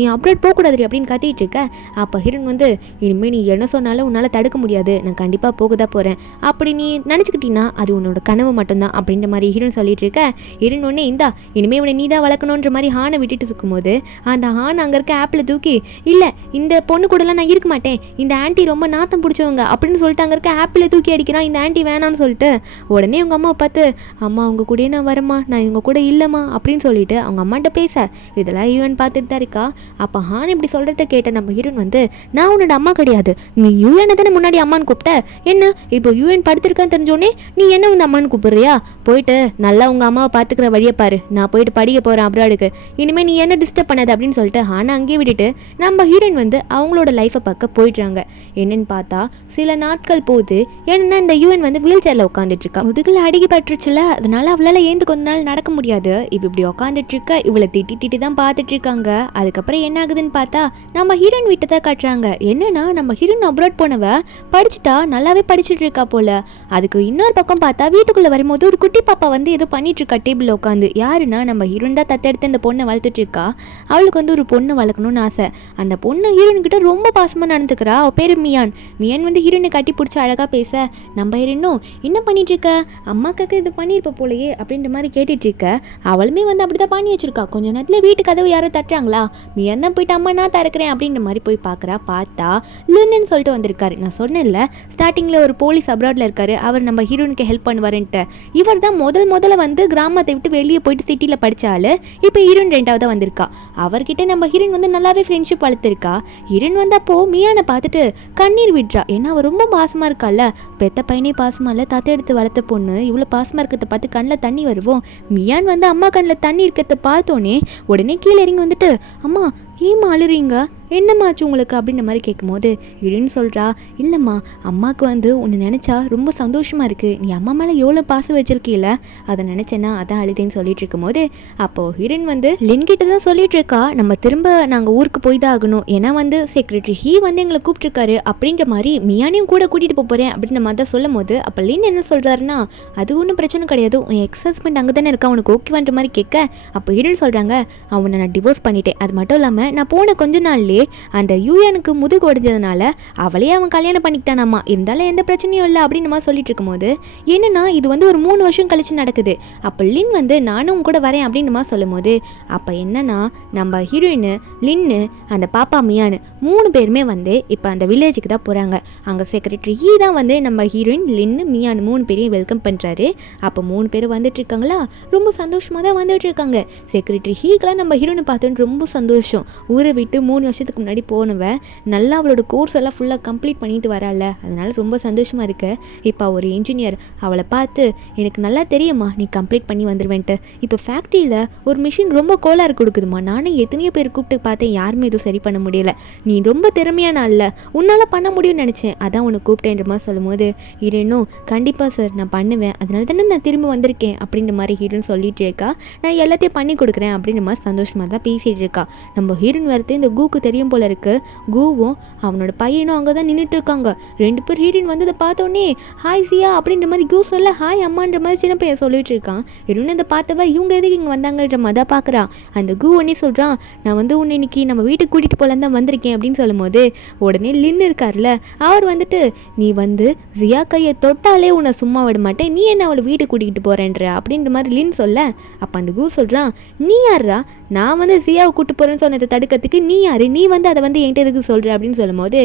நீ அப்ராட் போகக்கூடாது அப்படின்னு கத்திட்டு இருக்க. அப்போ ஹீரோயின் வந்து இனிமேல் நீ என்ன சொன்னாலும் உன்னால் தடுக்க முடியாது, நான் கண்டிப்பாக போக தான் போகிறேன், அப்படி நீ நினச்சிக்கிட்டீங்கன்னா அது உன்னோட கனவு மட்டும்தான் அப்படின்ற மாதிரி ஹீரோன் சொல்லிட்டு இருக்க. ஹீரோன் ஒன்னே இந்தா இனிமேல் உன்னை நீ தான் வளர்க்கணுன்ற மாதிரி ஹானை விட்டுட்டு இருக்கும்போது அந்த ஹான் அங்கே இருக்க ஆப்பில் தூக்கி, இல்லை இந்த பொண்ணு கூடலாம் நான் இருக்க மாட்டேன், இந்த ஆண்டி ரொம்ப நாத்தம் பிடிச்சவங்க அப்படின்னு சொல்லிட்டு அங்கே இருக்க ஆப்பில் தூக்கி அடிக்கிறான் இந்த ஆண்டி வேணான்னு சொல்லிட்டு. உடனே உங்கள் அம்மாவை பார்த்து, அம்மா அவங்க கூடயே நான் வரேம்மா, நான் இவங்க கூட இல்லைம்மா அப்படின்னு சொல்லிட்டு அவங்க அம்மாட்ட பேச இதெல்லாம் யூஎன் பார்த்துட்டு தான் இருக்கா. அப்போ ஹான் இப்படி சொல்கிறத கேட்ட நம்ம ஹீரோன் வந்து, நான் உன்னோட அம்மா கிடையாது, நீ யூஎனை தானே முன்னாடி அம்மான்னு கூப்பிட்ட, என்ன இப்போ யூஎன் படுத்திருக்கான்னு தெரிஞ்சோடனே நீ என்ன வந்து அம்மான்னு கூப்பிடுறியா, போயிட்டு நல்லா உங்கள் அம்மாவை பார்த்துக்கிற வழியை பாரு, நான் போயிட்டு படிக்க போகிறேன் அப்ராடுக்கு, இனிமேல் நீ என்ன டிஸ்டர்ப் பண்ணாது அப்படின்னு சொல்லிட்டு ஹானை அங்கேயே விட்டுட்டு நம்ம ஹீரோயின் வந்து அவங்களோட லைஃப்பை பார்க்க போயிடுறாங்க. என்னன்னு பார்த்தா சில நாட்கள் போகுது. ஏன்னா இந்த யூஎன் வந்து வீல் சேரில் உட்காந்துட்டு இருக்கா, முதுகில் அடிக்கி பட்டுருச்சுல, அதனால அவளால் ஏந்து கொஞ்ச நாள் நடக்க முடியாது. இப்படி உட்காந்துட்டு இருக்க இவளை திட்டி தான் பார்த்துட்டு இருக்காங்க. அதுக்கப்புறம் என்ன ஆகுதுன்னு பார்த்தா நம்ம ஹீரோயின் வீட்டை தான் காட்டுறாங்க. என்னன்னா நம்ம ஹீரோயின் அப்ராட் போனவ படிச்சுட்டா நல்லாவே படிச்சுட்டு இருக்கா போல. அதுக்கு இன்னொரு பக்கம் பார்த்தா வீட்டுக்குள்ளே வரும்போது ஒரு குட்டி பாப்பா வந்து ஏதோ பண்ணிட்டு இருக்கா டேபிளில் உட்காந்து. யாருன்னா நம்ம ஹீரோயின் தான் தத்தெடுத்து அந்த பொண்ணை வளர்த்துட்டு இருக்கா. அவளுக்கு வந்து ஒரு பொண்ணு வளர்க்கணும்னு ஆசை. அந்த பொண்ணு ஹீரோயின் கிட்ட ரொம்ப பாசமாக நடந்துக்கிறா. அவள் பேர் மியான். மியான் வந்து ஹீரோயினை கட்டி பிடிச்சி அழகாக பேச, நம்ம ஹீரோயினும் என்ன பண்ணிட்டு இருக்க, அம்மாக்காக்கு இது பண்ணியிருப்ப போலையே அப்படின்ற மாதிரி கேட்டுட்டு இருக்க. அவளுமே வந்து அப்படி தான் பண்ணி வச்சிருக்கா. கொஞ்ச நேரத்தில் வீட்டு கதவு யாரோ தட்டுறாங்களா, மியான் தான் போயிட்டு அம்மா நான் திறக்கிறேன் அப்படின்ற மாதிரி போய் பார்க்குறா. பார்த்தா லின்னு சொல்லிட்டு வந்திருக்காரு. நான் சொன்னேன்ல ஸ்டார்டிங்கில் ஒரு போலீஸ் அப்ராடில் இருக்காரு, அவர் நம்ம ஹீரோயினுக்கு ஹெல்ப் பண்ணுவாருன்ட்டு. இவர் தான் முதல்ல வந்து கிராமத்தை விட்டு வெளியே போயிட்டு சிட்டியில் படித்தாள். இப்போ ஹீரோயின் ரெண்டாவதாக வந்திருக்கா. அவர்கிட்ட நம்ம ஹீரோயின் வந்து நல்லாவே ஃப்ரெண்ட்ஷிப் வளர்த்துருக்கா. ஹீரோயின் வந்து அப்போ மியானை பார்த்துட்டு கண்ணீர் விட்றா. ஏன்னா அவள் ரொம்ப பாசமாக இருக்கால, பெத்த பையனே பாசமாக இல்லை, தத்தை எடுத்து வளர்த்த பொண்ணு இவ்வளோ பாசமாக இருக்கிறத பார்த்து கண்ணில் தண்ணி வருவோம். மியான் வந்து அம்மா கண்ணில் தண்ணி இருக்கிறத பார்த்தோன்னே உடனே கீழே இறங்கி வந்துட்டு, அம்மா ஏம்மா அழுறீங்க, என்னம்மாச்சு உங்களுக்கு அப்படின்ற மாதிரி கேட்கும்போது ஹீரோயின் சொல்கிறா, இல்லைம்மா அம்மாவுக்கு வந்து உன்னை நினச்சா ரொம்ப சந்தோஷமாக இருக்குது, நீ அம்மா மேலே எவ்வளோ பாசம் வச்சுருக்கீல, அதை நினச்சேன்னா அதான் அழுதேன்னு சொல்லிட்டு இருக்கும்போது அப்போது ஹீரோயின் வந்து லின்கிட்ட தான் சொல்லிட்டு இருக்கா, நம்ம திரும்ப நாங்கள் ஊருக்கு போய் தான் ஆகணும், ஏன்னா வந்து செக்ரட்டரி ஹீ வந்து எங்களை கூப்பிட்டுருக்காரு அப்படின்ற மாதிரி மியானையும் கூட கூட்டிகிட்டு போகிறேன் அப்படின்ற மாதிரி தான் சொல்லும் போது அப்போ லின் என்ன சொல்கிறாருன்னா, அது ஒன்றும் பிரச்சனை கிடையாது, உன் எக்ஸ் ஹஸ்பண்ட் அங்கே தானே இருக்கா, உனக்கு ஓகேவான்ற மாதிரி கேட்க அப்போ ஹீரோயின் சொல்கிறாங்க, அவனை நான் டிவோர்ஸ் பண்ணிட்டேன், அது மட்டும் இல்லாமல் நான் போன கொஞ்ச நாள்லேயே அந்த யூஎனுக்கு முதுகு உடைஞ்சதுனால அவளே அவன் கல்யாணம் பண்ணிக்கிட்டானாமா, இருந்தாலும் எந்த பிரச்சனையும் இல்லை அப்படின்னு நம்ம சொல்லிட்டு இருக்கும்போது என்னன்னா இது வந்து ஒரு 3 வருஷம் கழிச்சு நடக்குது. அப்போ லின் வந்து நானும் கூட வரேன் அப்படின்னு நம்ம சொல்லும் போது அப்போ என்னன்னா நம்ம ஹீரோயின் லின்னு அந்த பாப்பா மியானு 3 பேருமே வந்து இப்போ அந்த வில்லேஜுக்கு தான் போகிறாங்க. அங்கே செக்ரட்டரி ஹீ தான் வந்து நம்ம ஹீரோயின் லின்னு மியான் 3 பேரையும் வெல்கம் பண்ணுறாரு. அப்போ 3 பேர் வந்துட்டு இருக்காங்களா, ரொம்ப சந்தோஷமாக தான் வந்துட்டு இருக்காங்க. செக்ரட்டரி ஹீக்கெலாம் நம்ம ஹீரோயினை பார்த்துட்டு ரொம்ப சந்தோஷம். ஊரை விட்டு 3 வருஷத்துக்கு முன்னாடி போனவன் நல்லா அவளோட கோர்ஸ் எல்லாம் ஃபுல்லாக கம்ப்ளீட் பண்ணிட்டு வரால, அதனால ரொம்ப சந்தோஷமாக இருக்கு. இப்போ ஒரு இன்ஜினியர் அவளை பார்த்து, எனக்கு நல்லா தெரியுமா நீ கம்ப்ளீட் பண்ணி வந்துடுவேன்ட்டு, இப்போ ஃபேக்ட்ரியில் ஒரு மிஷின் ரொம்ப கோளாறு கொடுக்குதுமா, நானும் எத்தனையோ பேர் கூப்பிட்டு பார்த்தேன், யாருமே எதுவும் சரி பண்ண முடியல, நீ ரொம்ப திறமையான அல்ல, உன்னால் பண்ண முடியும்னு நினச்சேன், அதான் உனக்கு கூப்பிட்டேன்ற மாதிரி சொல்லும் போது ஹீரோனும் கண்டிப்பாக சார் நான் பண்ணுவேன், அதனால தானே நான் திரும்ப வந்திருக்கேன் அப்படின்ற மாதிரி ஹீரோன் சொல்லிட்டு இருக்கா. நான் எல்லாத்தையும் பண்ணி கொடுக்குறேன் அப்படின்ற மாதிரி சந்தோஷமாக தான் பேசிகிட்டு இருக்கா. நம்ம ஹீரோன் வரது இந்த கூக்கு தெரியும் போல இருக்கு. கூவும் அவனோட பையனும் அங்கே தான் நின்றுட்டு இருக்காங்க. 2 பேர் ஹீரோயின் வந்து இதை பார்த்தோன்னே ஹாய் சியா அப்படின்ற மாதிரி கூ சொல்ல ஹாய் அம்மான்ற மாதிரி சின்ன பையன் சொல்லிட்டு இருக்கான். ஹீரோயின் இதை பார்த்தவ இவங்க எதுக்கு இங்கே வந்தாங்கன்ற மாதிரி தான் பார்க்குறான். அந்த கூ உடனே சொல்கிறான், நான் வந்து உன்னை இன்னைக்கு நம்ம வீட்டுக்கு கூட்டிகிட்டு போகலான்னு தான் வந்திருக்கேன் அப்படின்னு சொல்லும் போது உடனே லின் இருக்கார்ல அவர் வந்துட்டு, நீ வந்து ஜியா கையை தொட்டாலே உன்னை சும்மா விட மாட்டேன், நீ என்ன அவளை வீட்டுக்கு கூட்டிகிட்டு போகிறேன்ற அப்படின்ற மாதிரி லின் சொல்ல அப்போ அந்த கூ சொல்கிறான், நீ யாரா, நான் வந்து ஜியாவை கூப்பிட்டு போகிறேன்னு சொன்னதை தடுக்கிறதுக்கு நீ யார், நீ வந்து அதை வந்து என்கிட்ட எதுக்கு சொல்கிற அப்படின்னு சொல்லும் போது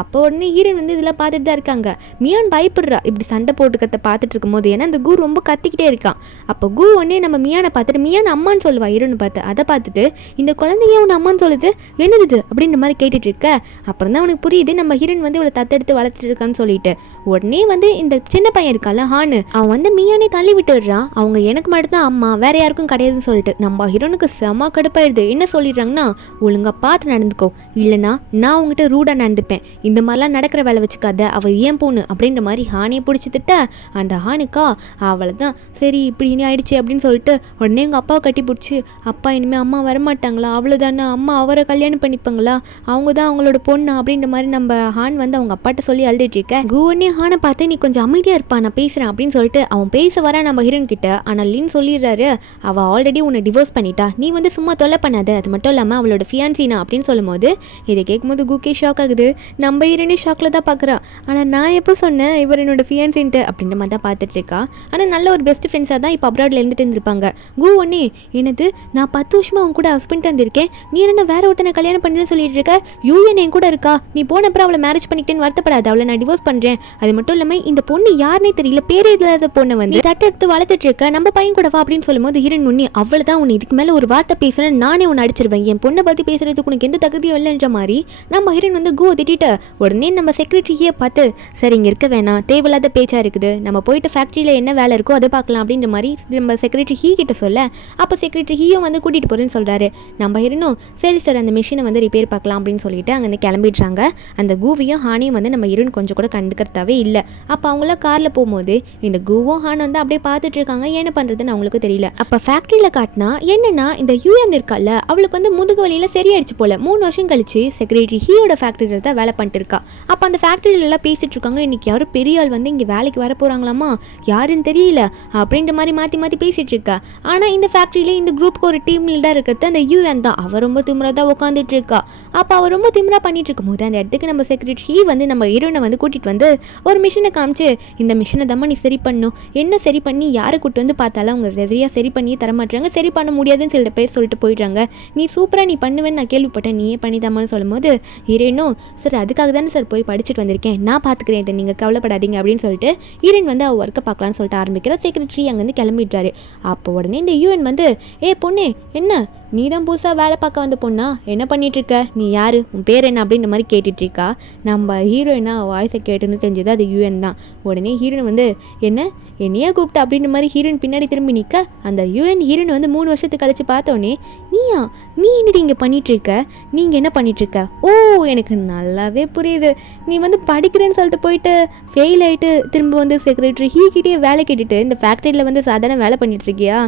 அப்போ உடனே ஹீரோயின் வந்து இதெல்லாம் பார்த்துட்டு தான் இருக்காங்க. மியான் பயப்படுறா இப்படி சண்டை போட்டுக்கிறத பார்த்துட்டு இருக்கும்போது, ஏன்னா அந்த கூ ரொம்ப கத்திக்கிட்டே இருக்கான். அப்போ கூ உடனே நம்ம மியானை பார்த்துட்டு மியான் அம்மான்னு சொல்லுவா ஹீரோன்னு பார்த்து, அதை பார்த்துட்டு இந்த குழந்தைய உன் அம்மான்னு சொல்லுது என்னது அப்படின்ற மாதிரி கேட்டுட்டு இருக்க. அப்புறம் தான் அவனுக்கு புரியுது நம்ம ஹீரோயின் வந்து இவளை தத்தெடுத்து வளர்த்துட்டு இருக்கான்னு சொல்லிட்டு. உடனே வந்து இந்த சின்ன பையன் இருக்கான்ல ஹானு, அவன் வந்து மியானே தள்ளி விட்டுடுறான், அவங்க எனக்கு மட்டும்தான் அம்மா வேற யாருக்கும் கிடையாதுன்னு சொல்லிட்டு. நம்ம ஹீரோனுக்கு செம கடுப்பாயிடுது. என்ன சொல்லிடுறாங்கன்னா, ஒழுங்கா பார்த்து நடந்துக்கோ, இல்லைனா நான் உங்ககிட்ட ரூடாக நடந்துப்பேன், இந்த மாதிரிலாம் நடக்கிற வேலை வச்சுக்காத, அவள் ஏன் பொண்ணு அப்படின்ற மாதிரி ஹானியை பிடிச்சி திட்ட. அந்த ஹானுக்கா அவளை தான் சரி இப்படி இனி ஆயிடுச்சு அப்படின்னு சொல்லிட்டு உடனே எங்கள் அப்பாவை கட்டி பிடிச்சி, அப்பா இனிமேல் அம்மா வரமாட்டாங்களா, அவ்வளோதானே, அம்மா அவரை கல்யாணம் பண்ணிப்பாங்களா, அவங்க தான் அவங்களோட பொண்ணு அப்படின்ற மாதிரி நம்ம ஹான் வந்து அவங்க அப்பாட்ட சொல்லி அழுதுட்டு இருக்க. குவனே ஹானை பார்த்து நீ கொஞ்சம் அமைதியாக இருப்பா, நான் பேசுகிறேன் அப்படின்னு சொல்லிட்டு அவன் பேச வர நம்ம ஹீரோன் கிட்ட. ஆனால் லின் சொல்லிடுறாரு, அவள் ஆல்ரெடி உன்னை டிவோர்ஸ் பண்ணிட்டா, நீ வந்து சும்மா தொல்லை பண்ணாத, அது மட்டும் இல்லாமல் அவளோட ஃபியான்சினா அப்படின்னு சொல்லும் சொல்லும்போது இதை கேட்கும்போது குக்கே ஷாக் ஆகுது. நம்ம ஹீரோனே ஷாக்கில் தான் பார்க்குறா. ஆனால் நான் எப்போ சொன்னேன் இவர் என்னோட ஃபியான்சின்ட்டு அப்படின்ற மாதிரி தான் பார்த்துட்ருக்கா. ஆனால் நல்ல ஒரு பெஸ்ட் ஃப்ரெண்ட்ஸாக தான் இப்போ அப்ராடில் இருந்துட்டு இருந்திருப்பாங்க. கு ஒன்னே என்னது நான் 10 வருஷமாக அவங்க கூட ஹஸ்பண்ட் வந்திருக்கேன், நீ என்ன வேற ஒருத்தனை கல்யாணம் பண்ணுறேன்னு சொல்லிட்டு இருக்க, யூஎன் என் கூட இருக்கா, நீ போனப்பறம் அவளை மேரேஜ் பண்ணிக்கிட்டேன்னு வருத்தப்படாது, அவளை நான் டிவோர்ஸ் பண்ணுறேன். அது மட்டும் இல்லாமல் இந்த பொண்ணு யாருனே தெரியல, பேரே இல்லாத பொண்ணை வந்து தட்டை எடுத்து வளர்த்துட்டு இருக்க, நம்ம பையன் கூட வா அப்படின்னு சொல்லும்போது ஹீரோயின் ஒன்னே அவள் தான் உன்னை இதுக்கு மேலே ஒரு வார்த்தை பேசுகிறேன் நானே உன்னை அடிச்சிருவேன், என் பொண்ணை பற்றி பேசுறதுக்கு உனக்கு எந்த தகுதியும் இல்லைன்ற மாதிரி நம்ம ஹீரோயின் வந்து கு திட்டிட்டு உடனே நம்ம செக்ரட்டரியே பார்த்து சரி இங்கே இருக்க வேணாம், தேவையில்லாத பேச்சாக இருக்குது, நம்ம போயிட்டு ஃபேக்ட்ரியில் என்ன வேலை இருக்கோ அதை பார்க்கலாம் அப்படின்ற மாதிரி நம்ம செக்ரட்டரி ஹீ கிட்ட சொல்ல அப்போ செக்ரட்டரி ஹீயும் வந்து கூட்டிகிட்டு போகிறேன்னு சொல்கிறாரு. நம்ம ஹீரோனும் சரி சார் அந்த மிஷினை வந்து ரிப்பேர் பார்க்கலாம் அப்படின்னு சொல்லிட்டு அங்கேருந்து கிளம்பிடுறாங்க. அந்த கூவியும் ஹானியும் வந்து நம்ம ஹீரோயின் கொஞ்சம் கூட கண்டுக்கிறதாவே இல்லை. அப்போ அவங்களாம் காரில் போகும்போது இந்த கூவும் ஹான் வந்து அப்படியே பார்த்துட்டு இருக்காங்க, என்ன பண்ணுறதுன்னு அவங்களுக்கு தெரியல. அப்போ ஃபேக்ட்ரியில் காட்டினா என்னன்னா இந்த யூஎன் இருக்கால அவளுக்கு வந்து முதுகு வழியில் சரியாயிடுச்சு போல. 3 வருஷம் கழிச்சு செக்ரட்டரி ஹீயோட ஃபேக்ட்ரியில் தான் வேலை பண்ணிட்டு இருக்கா. அப்போ அந்த ஃபேக்ட்ரியிலலாம் பேசிட்டு இருக்காங்க, இன்னைக்கு யாரும் பெரிய ஆள் வந்து இங்கே வேலைக்கு வர போகிறாங்களாமா, யாருன்னு தெரியல அப்படின்ற மாதிரி மாற்றி பேசிட்டு இருக்கா. ஆனால் இந்த ஃபேக்ட்ரியில இந்த குரூப்க்கு ஒரு டீம் லீடர் இருக்கிறது அந்த யூஎன் தான். அவள் ரொம்ப திமிரா தான் உட்காந்துட்டு இருக்கா. அப்போ அவள் ரொம்ப திமிரா பண்ணிட்டு இருக்கும் போது அந்த இடத்துக்கு நம்ம செக்ரட்டரி வந்து நம்ம ஹீரோனை வந்து கூட்டிகிட்டு வந்து ஒரு மிஷினை காமிச்சு இந்த மிஷினை தான் நீ சரி பண்ணும், என்ன சரி பண்ணி யாரை கூட்டு வந்து பார்த்தாலும் அவங்க ரெடியாக சரி பண்ணி தரமாட்டுறாங்க, சரி பண்ண முடியாதுன்னு சில பேர் சொல்லிட்டு போயிடுறாங்க, நீ சூப்பராக நீ பண்ணுவேன்னு நான் கேள்விப்பட்டேன், நீயே பண்ணிதாமான்னு சொல்லும்போது ஹீரோனும் சார் அதுக்காக தானே சார் போய் படிச்சுட்டு வந்திருக்கேன், நான் பார்த்துக்கிறேன், இதை நீங்கள் கவலைப்படாதீங்க அப்படின்னு சொல்லிட்டு ஹீரோயின் வந்து அவள் ஒர்க்கை பார்க்கலான்னு சொல்லிட்டு ஆரம்பிக்கிற. செக்ரட்டரி அங்கேருந்து கிளம்பிடுறாரு. அப்போ உடனே இந்த யூஎன் வந்து பொண்ணே என்ன நீ தான் புதுசாக வேலை பார்க்க வந்த பொண்ணா, என்ன பண்ணிகிட்ருக்க, நீ யார், உன் பேர் என்ன அப்படின்ற மாதிரி கேட்டுட்ருக்கா. நம்ம ஹீரோயினா வாய்ஸை கேட்டுன்னு தெரிஞ்சது அது யூஎன் தான். உடனே ஹீரோயின் வந்து என்னையே கூப்பிட்டா அப்படின்ற மாதிரி ஹீரோயின் பின்னாடி திரும்பி நிற்க அந்த யூஎன் ஹீரோயின் வந்து 3 வருஷத்துக்கு கழிச்சு பார்த்தோன்னே நீ என்னடி இங்கே பண்ணிகிட்ருக்க, நீங்கள் என்ன பண்ணிகிட்ருக்க, ஓ எனக்கு நல்லாவே புரியுது, நீ வந்து படிக்கிறேன்னு சொல்லிட்டு போயிட்டு ஃபெயில் ஆகிட்டு திரும்ப வந்து செக்ரட்டரி ஹீக்கிட்டே வேலை கேட்டுட்டு இந்த ஃபேக்ட்ரியில் வந்து சாதாரண வேலை பண்ணிகிட்ருக்கியா,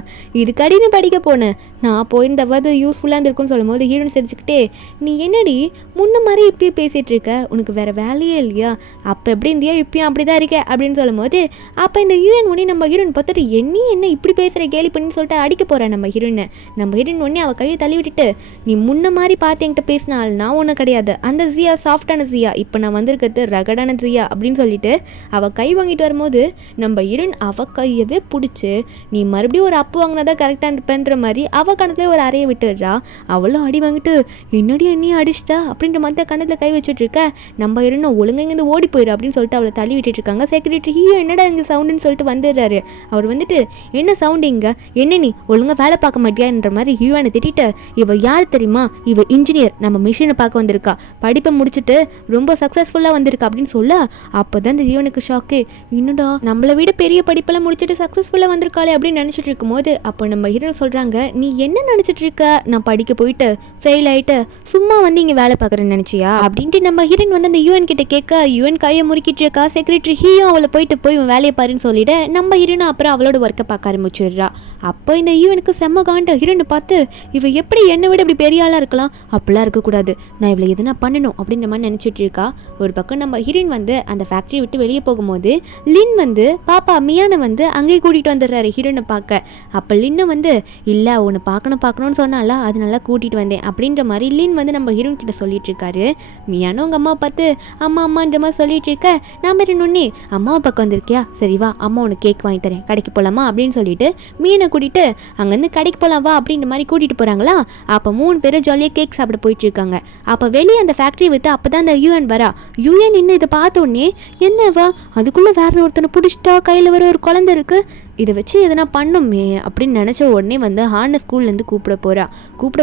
இது கடினு படிக்க போனேன், நான் போயிருந்தாவது யூஸ்ஃபுல்லாக இருந்திருக்குன்னு சொல்லும்போது ஹீரோயின் சிரிச்சுக்கிட்டே நீ என்னடி முன்ன மாதிரி இப்பயும் பேசிகிட்டு இருக்க, உனக்கு வேறு வேலையே இல்லையா, அப்போ எப்படி இருந்தியா இப்பயும் அப்படி தான் இருக்க அப்படின்னு சொல்லும்போது அப்போ இந்த யூஎன் உடனே நம்ம ஹீரோயின் பார்த்துட்டு என்ன இப்படி பேசுகிற கேலி பண்ணி சொல்லிட்டு அடிக்க போகிறேன் நம்ம ஹீரோயினை. நம்ம ஹீரோயின் உடனே அவள் கையை தள்ளி விட்டுட்டு நீ முன்ன மாதிரி பார்த்து என்கிட்ட பேசினால் நான் ஒன்றும் கிடையாது, அந்த ஜியா சாஃப்டான ஜியா, இப்போ நான் வந்திருக்கிறது ரகடான ஜியா அப்படின்னு சொல்லிட்டு அவள் கை வாங்கிட்டு வரும்போது நம்ம ஹீரோயின் அவள் கையவே பிடிச்சி நீ மறுபடியும் ஒரு அப்பு வாங்கினதா கரெக்டாக இருப்பேன்ற மாதிரி அவள் கணத்தில் ஒரு அறையை விட்டுடுறா. அவளும் அடி வாங்கிட்டு என்னடி என்னையும் அடிச்சிட்டா அப்படின்ற மாதிரி கணத்தில் கை வச்சுட்டு இருக்க. நம்ம ஹீரோயின் ஒழுங்கா இங்கேருந்து ஓடி போயிடு அப்படின்னு சொல்லிட்டு அவளை தள்ளி விட்டுட்டு இருக்காங்க. செக்ரட்டரி ஹீரோ என்னடா இங்கே சவுண்டுன்னு சொல்லிட்டு வந்துடுறாரு. அவர் வந்துட்டு என்ன சவுண்டு இங்க, என்ன நீ ஒழுங்கா வேலை பார்க்க மாட்டியான்ற மாதிரி ஹியூனை திட்டிட்டு இவ யார் தெரியுமா, இவ இன்ஜினியர், நம்ம மிஷினை பார்க்க வந்திருக்கா, படிப்பை முடிச்சுட்டு ரொம்ப சக்ஸஸ்ஃபுல்லாக வந்திருக்கா அப்படின்னு சொல்ல அப்போதான் இந்த ஹியூனுக்கு ஷாக்கு, இன்னும்டா நம்மளை விட பெரிய படிப்பெல்லாம் முடிச்சுட்டு சக்ஸஸ்ஃபுல்லாக வந்திருக்காளே அப்படின்னு நினச்சிட்டு இருக்கும்போது அப்போ நம்ம ஹீரோ சொல்கிறாங்க நீ என்ன நினச்சிட்டு இருக்க, நான் படிக்க போயிட்டு ஃபெயில் ஆகிட்டு சும்மா வந்து இங்கே வேலை பார்க்குறேன்னு நினச்சியா அப்படின்ட்டு நம்ம ஹீரோயின் வந்து அந்த யூஎன் கிட்ட கேட்க யூஎன் கையை முறுக்கிட்டு இருக்கா. செக்ரட்டரி ஹீயும் அவளை போயிட்டு போய் வேலையை பாருன்னு சொல்லிட்டு நம்ம ஹீரோனா அப்புறம் அவளோட ஒர்க்கை பார்க்க ஆரம்பிச்சிடுறா. அப்போ இந்த யூஎனுக்கு செம்ம காண்ட ஹீரோனை பார்த்து இவ எப்படி என்னை விட இப்படி பெரிய ஆளாக இருக்கலாம், அப்படிலாம் இருக்கக்கூடாது, நான் இவளை எதுனா பண்ணணும் அப்படின்ற மாதிரி நினச்சிட்டு இருக்கா. ஒரு பக்கம் நம்ம ஹீரோயின் வந்து அந்த ஃபேக்ட்ரி விட்டு வெளியே போகும்போது லின் வந்து பாப்பா மியானை வந்து அங்கேயே கூட்டிகிட்டு வந்துடுறாரு ஹீரோனை பார்க்க. அப்போ லின்னு வந்து இல்லை உன்னை பார்க்கணும்னு சொன்னால அதனால கூட்டிகிட்டு வந்தேன் அப்படின்ற மாதிரி லின் வந்து நம்ம ஹீரோயின் கிட்ட சொல்லிட்டு இருக்காரு. மியானும் உங்கள் அம்மாவை பார்த்து அம்மான்ற மாதிரி சொல்லிட்டு இருக்க. நான் இன்னொன்னே அம்மாவை பக்கம் வந்திருக்கியா, சரி வா அம்மா உனக்கு கேக் வாங்கி தரேன், கடைக்கு போகலாமா அப்படின்னு சொல்லிட்டு மீனை கூட்டிகிட்டு அங்கேருந்து கடைக்கு போகலாம் வா அப்படின்ற மாதிரி கூட்டிகிட்டு போகிறாங்களா. அப்போ 3 பேரும் ஜாலியாக கேக் சாப்பிட போயிட்டு இருக்காங்க. அப்போ வெளியே அந்த ஃபேக்ட்ரியை விற்று அப்போ தான் அந்த யூஎன் வரா. யூஎன் இன்னும் இதை பார்த்தோன்னே என்னவா அதுக்குள்ளே வேறு ஒருத்தனை பிடிச்சிட்டா, கையில் வர ஒரு குழந்தை இருக்குது, இதை வச்சு எதனா பண்ணுமே அப்படின்னு நினச்ச உடனே வந்து ஹானை ஸ்கூல்லேருந்து கூப்பிட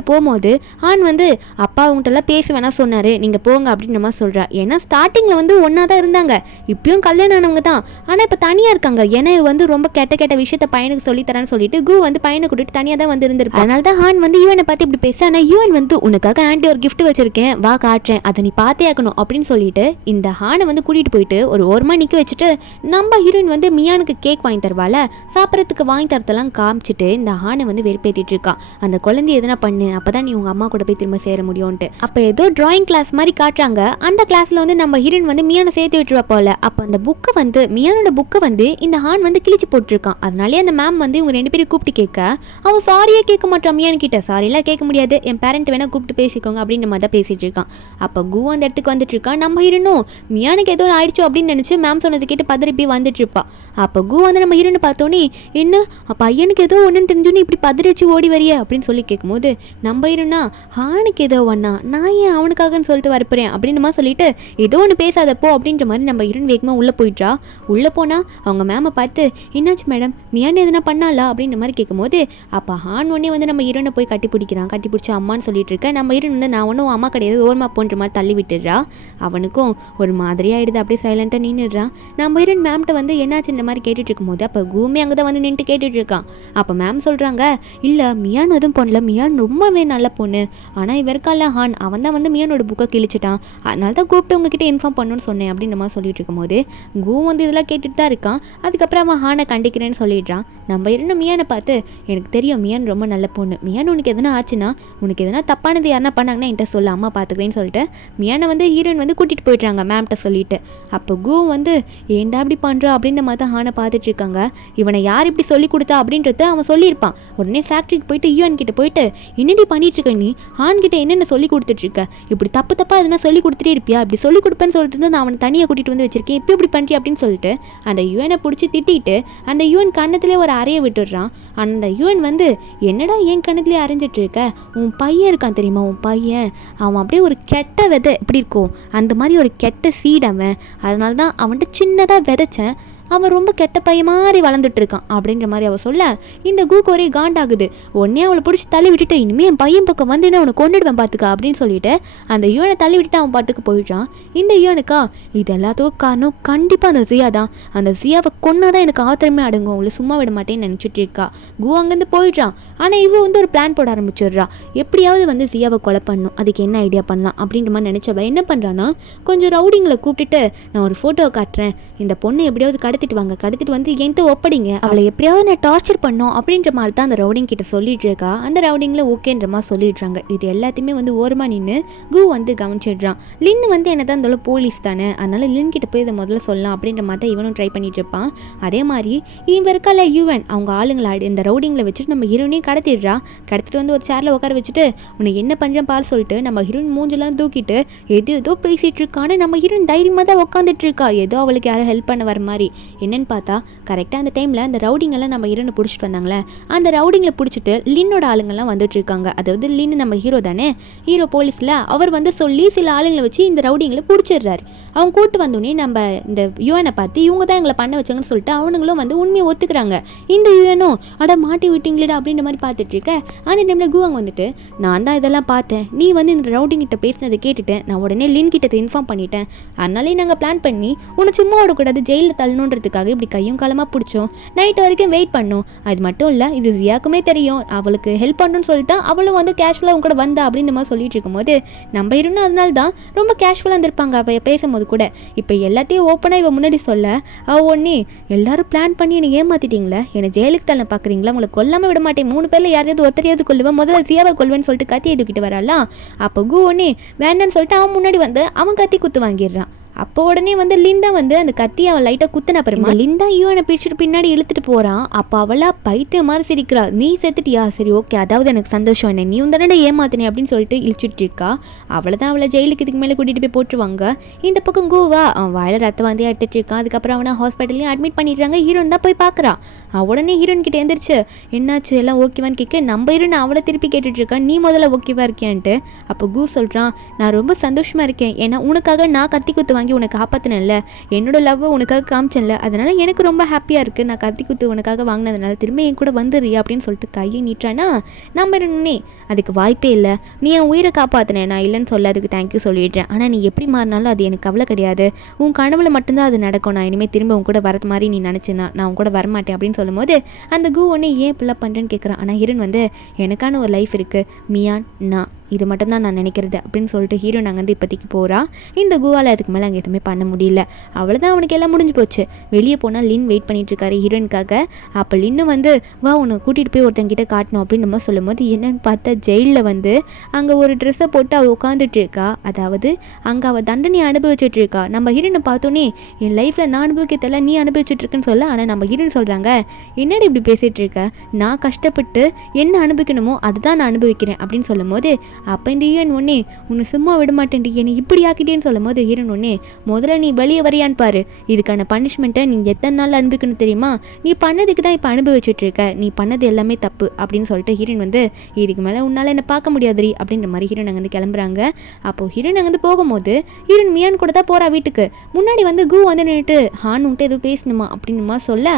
போகும்போது ஹான் வந்து அப்பா அவங்கள்ட்டெல்லாம் பேச வேணா சொன்னார், நீங்கள் போங்க அப்படின்ற மாதிரி சொல்கிறா. ஏன்னா ஸ்டார்டிங்கில் வந்து ஒன்றா தான் இருந்தாங்க, இப்பயும் கல்யாணம் ஆனவங்க தான், ஆனால் இப்போ தனியாக இருக்காங்க. ஏன்னா வந்து ரொம்ப கெட்ட விஷயத்த பையனுக்கு சொல்லித்தரான்னு சொல்லிட்டு கு வந்து பையனை கூட்டிட்டு தனியாக தான் வந்து இருந்திருப்பா. அதனால தான் ஹான் வந்து யூஎனை பார்த்து இப்படி பேச. ஆனால் யூஎன் வந்து உனக்காக ஆண்டி ஒரு கிஃப்ட் வச்சிருக்கேன் வா காட்டுறேன், அதை நீ பார்த்தே ஆக்கணும் அப்படின்னு சொல்லிட்டு இந்த ஹானை வந்து கூட்டிகிட்டு போயிட்டு ஒரு ஓரமாக நிற்க வச்சுட்டு நம்ம ஹீரோயின் வந்து மியானுக்கு கேக் வாங்கி தருவாள். சாப்பிட்றதுக்கு வாங்கி தரத்தெல்லாம் காமிச்சிட்டு இந்த ஹானை வந்து வெறுப்பேற்றிட்டு இருக்கான். அந்த குழந்தைய எதனா பண்ணு, அப்பதான் நீ உங்க அம்மா கூட போய் திரும்ப சேர முடியும்ட்டு. அப்போ ஏதோ டிராயிங் கிளாஸ் மாதிரி காட்டுறாங்க. அந்த கிளாஸ்ல வந்து நம்ம ஹீரோயின் வந்து மியானை சேர்த்து விட்டுருவா போல. அப்போ அந்த புக்கை வந்து மியானோட புக்கை வந்து இந்த ஹான் வந்து கிழிச்சு போட்டுருக்கான். அதனாலே அந்த மேம் வந்து இவங்க 2 பேரும் கூப்பிட்டு கேட்க அவன் சாரியே கேட்க மாட்டான் மியான் கிட்ட. சாரியெல்லாம் கேட்க முடியாது, என் பேரண்ட் வேணா கூப்பிட்டு பேசிக்கோங்க அப்படின்ற மாதிரி தான் பேசிட்டு இருக்கான். அப்போ கு அந்த இடத்துக்கு வந்துட்டு இருக்கான். நம்ம ஹீரோனும் மியானுக்கு ஏதோ ஆயிடுச்சோ அப்படின்னு நினைச்சு மேம் சொன்னது கேட்டு பதறிப்பி வந்துட்டு இருப்பா. அப்போ கு வந்து நம்ம ஹீரோனை பார்த்தோன்னே என்ன பையனுக்கு ஏதோ ஒன்றுன்னு தெரிஞ்சோன்னு இப்படி பதறிச்சு ஓடி வரியே அப்படின்னு சொல்லி கேட்கும்போது நம்ம ஹீரோனா ஹானுக்கு ஏதோ ஒன்றா நான் ஏன் அவனுக்காகன்னு சொல்லிட்டு வரப்போறேன் அப்படின்ற மாதிரி சொல்லிட்டு ஏதோ ஒன்று பேசாதப்போ அப்படின்ற மாதிரி நம்ம ஹீரோன் வேகமாக உள்ளே போயிட்டா. உள்ளே போனால் அவங்க மேமை பார்த்து என்னாச்சு மேடம் மியான் எதுனா பண்ணாலா அப்படின்ற மாதிரி கேட்கும்போது அப்போ ஹான் உடனே வந்து நம்ம ஹீரோனை போய் கட்டி பிடிக்கிறான். கட்டி பிடிச்சி அம்மான்னு சொல்லிட்டு இருக்கேன். நம்ம ஹீரோன் வந்து நான் ஒன்றும் அம்மா கிடையாது ஓரமாக போன்ற மாதிரி தள்ளி விட்டுடுறா. அவனுக்கும் ஒரு மாதிரி ஆகிடுது, அப்படியே சைலண்ட்டாக நின்றுடுறான். நம்ம ஹீரோன் மேம்கிட்ட வந்து என்னாச்சு இந்த மாதிரி கேட்டுட்டு இருக்கும்போது அப்போ கூமே அங்கே தான் வந்து நின்று கேட்டுட்டு இருக்கான். அப்போ மேம் சொல்கிறாங்க இல்லை மியான் எதுவும் பண்ணல, மியான் ரொம்பவே நல்ல பொண்ணு, ஆனால் இவருக்கால ஹான் அவன் தான் வந்து மியானோட புக்கை கிழிச்சிட்டான், அதனால தான் கூப்பிட்டு உங்ககிட்ட இன்ஃபார்ம் பண்ணணும்னு சொன்னேன் அப்படின்ற மாதிரி சொல்லிட்டு இருக்கும்போது கூ வந்து இதெல்லாம் கேட்டுட்டு தான் இருக்கான். அதுக்கப்புறம் அவன் ஹானை கண்டிக்கிறேன்னு சொல்லிடுறான். நம்ம இன்னும் மியானை பார்த்து எனக்கு தெரியும் மியான் ரொம்ப நல்ல பொண்ணு, மியான் உனக்கு எதனா ஆச்சுன்னா உனக்கு எதனா தப்பானது யாருன்னா பண்ணாங்கன்னா என்கிட்ட சொல்ல அம்மா பார்த்துக்கிறேன்னு சொல்லிட்டு மியானை வந்து ஹீரோயின் வந்து கூட்டிகிட்டு போயிடுறாங்க மேம்கிட்ட சொல்லிட்டு. அப்போ கூ வந்து ஏன்டா இப்படி பண்ணுறா அப்படின்ற மாதிரி தான் ஹானை பார்த்துட்டு இருக்காங்க. இவனை யார் இப்படி சொல்லி கொடுத்தா அப்படின்றத அவன் சொல்லியிருப்பான். உடனே ஃபேக்ட்ரிக்கு போயிட்டு யூஎன் கிட்ட போயிட்டு என்னடி பண்ணிட்டு இருக்க நீ, ஹான் கிட்ட என்னென்ன சொல்லி கொடுத்துட்ருக்க, இப்படி தப்பாக எதுனா சொல்லி கொடுத்துட்டே இருப்பியா, இப்படி சொல்லி கொடுப்பேன்னு சொல்லிட்டு நான் அவனை தனியாக கூட்டிகிட்டு வந்து வச்சிருக்கேன், இப்போ இப்படி பண்ணுறியா அப்படின்னு சொல்லிட்டு அந்த யூஎனை பிடிச்சி திட்டிட்டு அந்த யூஎன் கண்ணத்துலேயே ஒரு அறையை விட்டுடுறான். அந்த யூஎன் வந்து என்னடா என் கண்ணத்துலேயே அரைஞ்சிட்டு இருக்க, உன் பையன் இருக்கான் தெரியுமா, உன் பையன் அவன் அப்படியே ஒரு கெட்ட விதை எப்படி இருக்கும் அந்த மாதிரி ஒரு கெட்ட சீட் அவன், அதனால தான் அவன்கிட்ட சின்னதாக விதைச்சேன், அவன் ரொம்ப கெட்ட பையன் மாதிரி வளர்ந்துட்டு இருக்கான் அப்படின்ற மாதிரி அவள் சொல்ல இந்த கூக்கு ஒரே காண்டாகுது. உடனே அவளை பிடிச்சி தள்ளி விட்டுட்டு இனிமேல் என் பையன் பக்கம் வந்து அவனை கொண்டுடுவேன் பார்த்துக்கா அப்படின்னு சொல்லிட்டு அந்த யூனை தள்ளி விட்டுட்டு அவன் பாட்டுக்கு போயிடுறான். இந்த யூனுக்கா இது எல்லாத்துக்கும் காரணம் கண்டிப்பாக அந்த ஜியா தான், அந்த ஜியாவை கொன்னாதான் எனக்கு ஆத்திரமே அடங்கும், அவளை சும்மா விட மாட்டேன்னு நினச்சிட்டு இருக்கா. கு அங்கேருந்து போயிடுறான். ஆனால் இவ வந்து ஒரு பிளான் போட ஆரம்பிச்சிடுறா. எப்படியாவது வந்து ஜியாவை கொலை பண்ணணும், அதுக்கு என்ன ஐடியா பண்ணலாம் அப்படின்ற மாதிரி நினச்சவ என்ன பண்ணுறான்னா கொஞ்சம் ரவுடிங்களை கூப்பிட்டுட்டு நான் ஒரு ஃபோட்டோவை காட்டுறேன், இந்த பொண்ணு எப்படியாவது கடத்திட்டு வாங்க, கடத்திட்டு வந்து என்கிட்ட ஒப்படைங்க, அவளை எப்படியாவது நான் டார்ச்சர் பண்ணோம் அப்படின்ற மாதிரி தான் அந்த ரவுடிங் கிட்ட சொல்லிட்டு இருக்கா. அந்த ரவுடிங்கில் ஓகேன்ற மாதிரி சொல்லிடுறாங்க. இது எல்லாத்தையுமே வந்து ஓரமாக நின்று கு வந்து கவனிச்சிடுறான். லின் வந்து என்ன தான் இருந்தாலும் போலீஸ் தானே, அதனால லின் கிட்ட போய் இதை முதல்ல சொல்லலாம் அப்படின்ற மாதிரி தான் இவனும் ட்ரை பண்ணிட்டு இருப்பான். அதே மாதிரி இவன் இருக்கால யூவன் அவங்க ஆளுங்களை இந்த ரவுடிங்கில் வச்சுட்டு நம்ம ஹீரோனையும் கடத்திடுறா. கடத்திட்டு வந்து ஒரு சேரில் உட்கார வச்சுட்டு உனக்கு என்ன பண்ணுறேன் பாரு சொல்லிட்டு நம்ம ஹீரோயின் மூஞ்செல்லாம் தூக்கிட்டு ஏதோ பேசிகிட்டு இருக்கான்னு நம்ம ஹீரோயின் தைரியமாக தான் உட்காந்துட்டு இருக்கா. ஏதோ அவளுக்கு யாரும் ஹெல்ப் பண்ண வர மாதிரி. என்னன்னு பார்த்தா கரெக்டாக அந்த டைமில் அந்த ரவுடிங்கெல்லாம் நம்ம ஹீரோனை பிடிச்சிட்டு வந்தாங்களே, அந்த ரவுடிங்களை பிடிச்சிட்டு லின்னோட ஆளுங்கள்லாம் வந்துட்டு இருக்காங்க. அதாவது லின்னு நம்ம ஹீரோ தானே, ஹீரோ போலீஸில் அவர் வந்து சொல்லி சில ஆளுங்களை வச்சு இந்த ரவுடிங்களை பிடிச்சிடுறாரு. அவங்க கூட்டு வந்தோடனே நம்ம இந்த யூஎனை பார்த்து இவங்க தான் எங்களை பண்ண வச்சாங்கன்னு சொல்லிட்டு அவனுங்களும் வந்து உண்மையை ஒத்துக்கிறாங்க. இந்த யூஎனும் அட மாட்டி விட்டீங்களா அப்படின்ற மாதிரி பார்த்துட்டு இருக்க. அந்த டைமில் குவாங் வந்துட்டு நான் தான் இதெல்லாம் பார்த்தேன், நீ வந்து இந்த ரவுடிங் கிட்ட பேசினதை கேட்டுட்டேன், நான் உடனே லின் கிட்ட இன்ஃபார்ம் பண்ணிட்டேன், அதனாலே நாங்கள் பிளான் பண்ணி உன்னை சும்மா விடக்கூடாது ஜெயிலில் தள்ளணுன்றதுக்காக இப்படி கையும் காலமாக பிடிச்சோம், நைட் வரைக்கும் வெயிட் பண்ணோம். அது மட்டும் இல்லை இது ஜியாக்குமே தெரியும், அவளுக்கு ஹெல்ப் பண்ணணும்னு சொல்லிட்டு அவளும் வந்து கேஷுவலாக அவங்க கூட வந்தா அப்படின்னு நம்ம சொல்லிட்டு இருக்கும்போது நம்ம இருந்தோம். அதனால தான் ரொம்ப கேஷுவலாக இருந்திருப்பாங்க அவள் பேசும்போது கூட. இப்போ எல்லாத்தையும் ஓப்பனாக இவன் முன்னாடி சொல்ல அவள் ஒன்னே எல்லாரும் பிளான் பண்ணி என்னை ஏமாத்திட்டீங்களே, என்னை ஜெயிலுக்கு தள்ள பார்க்குறீங்களா, உங்களை கொல்லாமல் விட மாட்டேன், 3 பேரில் யாரையாவது ஒருத்தரையாவது கொல்லுவேன், முதல்ல ஜியாவை கொல்வேன்னு சொல்லிட்டு கத்தி எதுக்கிட்டு வராலாம். அப்போ கு ஒன்னே வேண்டான்னு சொல்லிட்டு அவன் முன்னாடி வந்து அவன் கத்தி குத்து வாங்கிடுறான். அப்போ உடனே வந்து லிந்தா வந்து அந்த கத்தியை அவள் லைட்டாக குத்தின அப்புறமா லிந்தா யூனை பிடிச்சிட்டு பின்னாடி இழுத்துட்டு போகிறான். அப்போ அவளா பைத்திய மாதிரி சிரிக்கிறா. நீ செத்துட்டியா, சரி ஓகே அதாவது எனக்கு சந்தோஷம், என்ன நீ உந்தனே ஏமாத்தினே அப்படின்னு சொல்லிட்டு இழுச்சிட்டு இருக்கா. அவளை தான் அவளை ஜெயிலுக்கு இதுக்கு மேலே கூட்டிகிட்டு போய் போட்டுருவாங்க. இந்த பக்கம் கோவா அவன் வாயில் ரத்த வந்து எடுத்துகிட்டு இருக்கான். அதுக்கப்புறம் அவனை ஹாஸ்பிட்டல்லையும் அட்மிட் பண்ணிடுறாங்க. ஹீரோன் தான் போய் பார்க்குறான். உடனே ஹீரோன் கிட்ட எழுந்திரிச்சு என்னாச்சு எல்லாம் ஓகேவான்னு கேட்க நம்ம ஹீரோன் அவளை திருப்பி கேட்டுட்டு இருக்கான், நீ முதல்ல ஓகேவா இருக்கியான்ட்டு. அப்போ கு சொல்கிறான் நான் ரொம்ப சந்தோஷமாக இருக்கேன், ஏன்னா உனக்காக நான் கத்தி குத்து வாங்கி உனக்கு காப்பாற்றினேன்ல, என்னோட லவ்வை உனக்காக காமிச்சேன்ல, அதனால எனக்கு ரொம்ப ஹாப்பியாக இருக்குது, நான் கத்தி குத்து உனக்காக வாங்கினதுனால திரும்ப என் கூட வந்துடுறியா அப்படின்னு சொல்லிட்டு கையை நீட்டானா நம்ம இருந்தே அதுக்கு வாய்ப்பே இல்லை, நீ என் உயிரை காப்பாற்றினேன், நான் இல்லைன்னு சொல்ல அதுக்கு தேங்க்யூ சொல்லிடுறேன், ஆனால் நீ எப்படி மாறினாலும் அது எனக்கு கவலை கிடையாது, உன் கனவுல மட்டும்தான் அது நடக்கும், நான் இனிமேல் திரும்ப உன் கூட வரது மாதிரி நீ நினச்சினா நான் உன் கூட வரமாட்டேன் அப்படின்னு சொல்லும்போது அந்த கு ஒன்று ஏன் இப்படிலாம் பண்ணுறேன்னு கேட்குறான். ஆனால் ஹீரோன் வந்து எனக்கான ஒரு லைஃப் இருக்குது, மியான் நான் இது மட்டும் தான் நான் நினைக்கிறது அப்படின்னு சொல்லிட்டு ஹீரோயின் அங்கேருந்து இப்போதைக்கு போகிறா. இந்த குவால அதுக்கு மேலே அங்கே எதுவுமே பண்ண முடியல. அவ்வளோதான், அவனுக்கு எல்லாம் முடிஞ்சு போச்சு. வெளியே போனால் லின் வெயிட் பண்ணிட்டு இருக்காரு ஹீரோயினுக்காக. அப்போ லின்னு வந்து வா உன்னை கூட்டிகிட்டு போய் ஒருத்தங்கிட்ட காட்டணும் அப்படின்னு நம்ம சொல்லும்போது என்னன்னு பார்த்தா ஜெயிலில் வந்து அங்கே ஒரு ட்ரெஸ்ஸை போட்டு அவள் உட்காந்துட்டு இருக்கா. அதாவது அங்கே அவள் தண்டனை அனுபவிச்சுட்டு இருக்கா. நம்ம ஹீரோனை பார்த்தோன்னே என் லைஃப்பில் நான் அனுபவிக்கிறதெல்லாம் நீ அனுபவிச்சுட்டு இருக்குன்னு சொல்ல. ஆனால் நம்ம ஹீரோயின் சொல்கிறாங்க, என்னடி இப்படி பேசிகிட்டு இருக்க, நான் கஷ்டப்பட்டு என்ன அனுபவிக்கணுமோ அதுதான் நான் அனுபவிக்கிறேன் அப்படின்னு சொல்லும் போது அப்போ இந்த ஹீரோயின் ஒன்னே உன்னை சும்மா விட மாட்டேன்டி என்னை இப்படி ஆக்கிட்டேன்னு சொல்லும் போது ஹீரோயின் ஒன்னே முதல்ல நீ வெளியே வரையான்னு பாரு, இதுக்கான பனிஷ்மெண்ட்டை நீ எத்தனை நாள் அனுபவிக்கணும் தெரியுமா, நீ பண்ணதுக்கு தான் இப்போ அனுபவிச்சுட்டு இருக்க, நீ பண்ணது எல்லாமே தப்பு அப்படின்னு சொல்லிட்டு ஹீரோயின் வந்து இதுக்கு மேலே உன்னால் என்னை பார்க்க முடியாதுரி அப்படின்ற மாதிரி ஹீரோயின் அங்கேருந்து கிளம்புறாங்க. அப்போது ஹீரோயின் அங்கேருந்து போகும்போது ஹீரோயின் மியான் கூட தான் போகிறா வீட்டுக்கு. முன்னாடி வந்து கு வந்து நின்றுட்டு ஹான் உன்ட்டு எதுவும் பேசணுமா அப்படின்னுமா சொல்ல.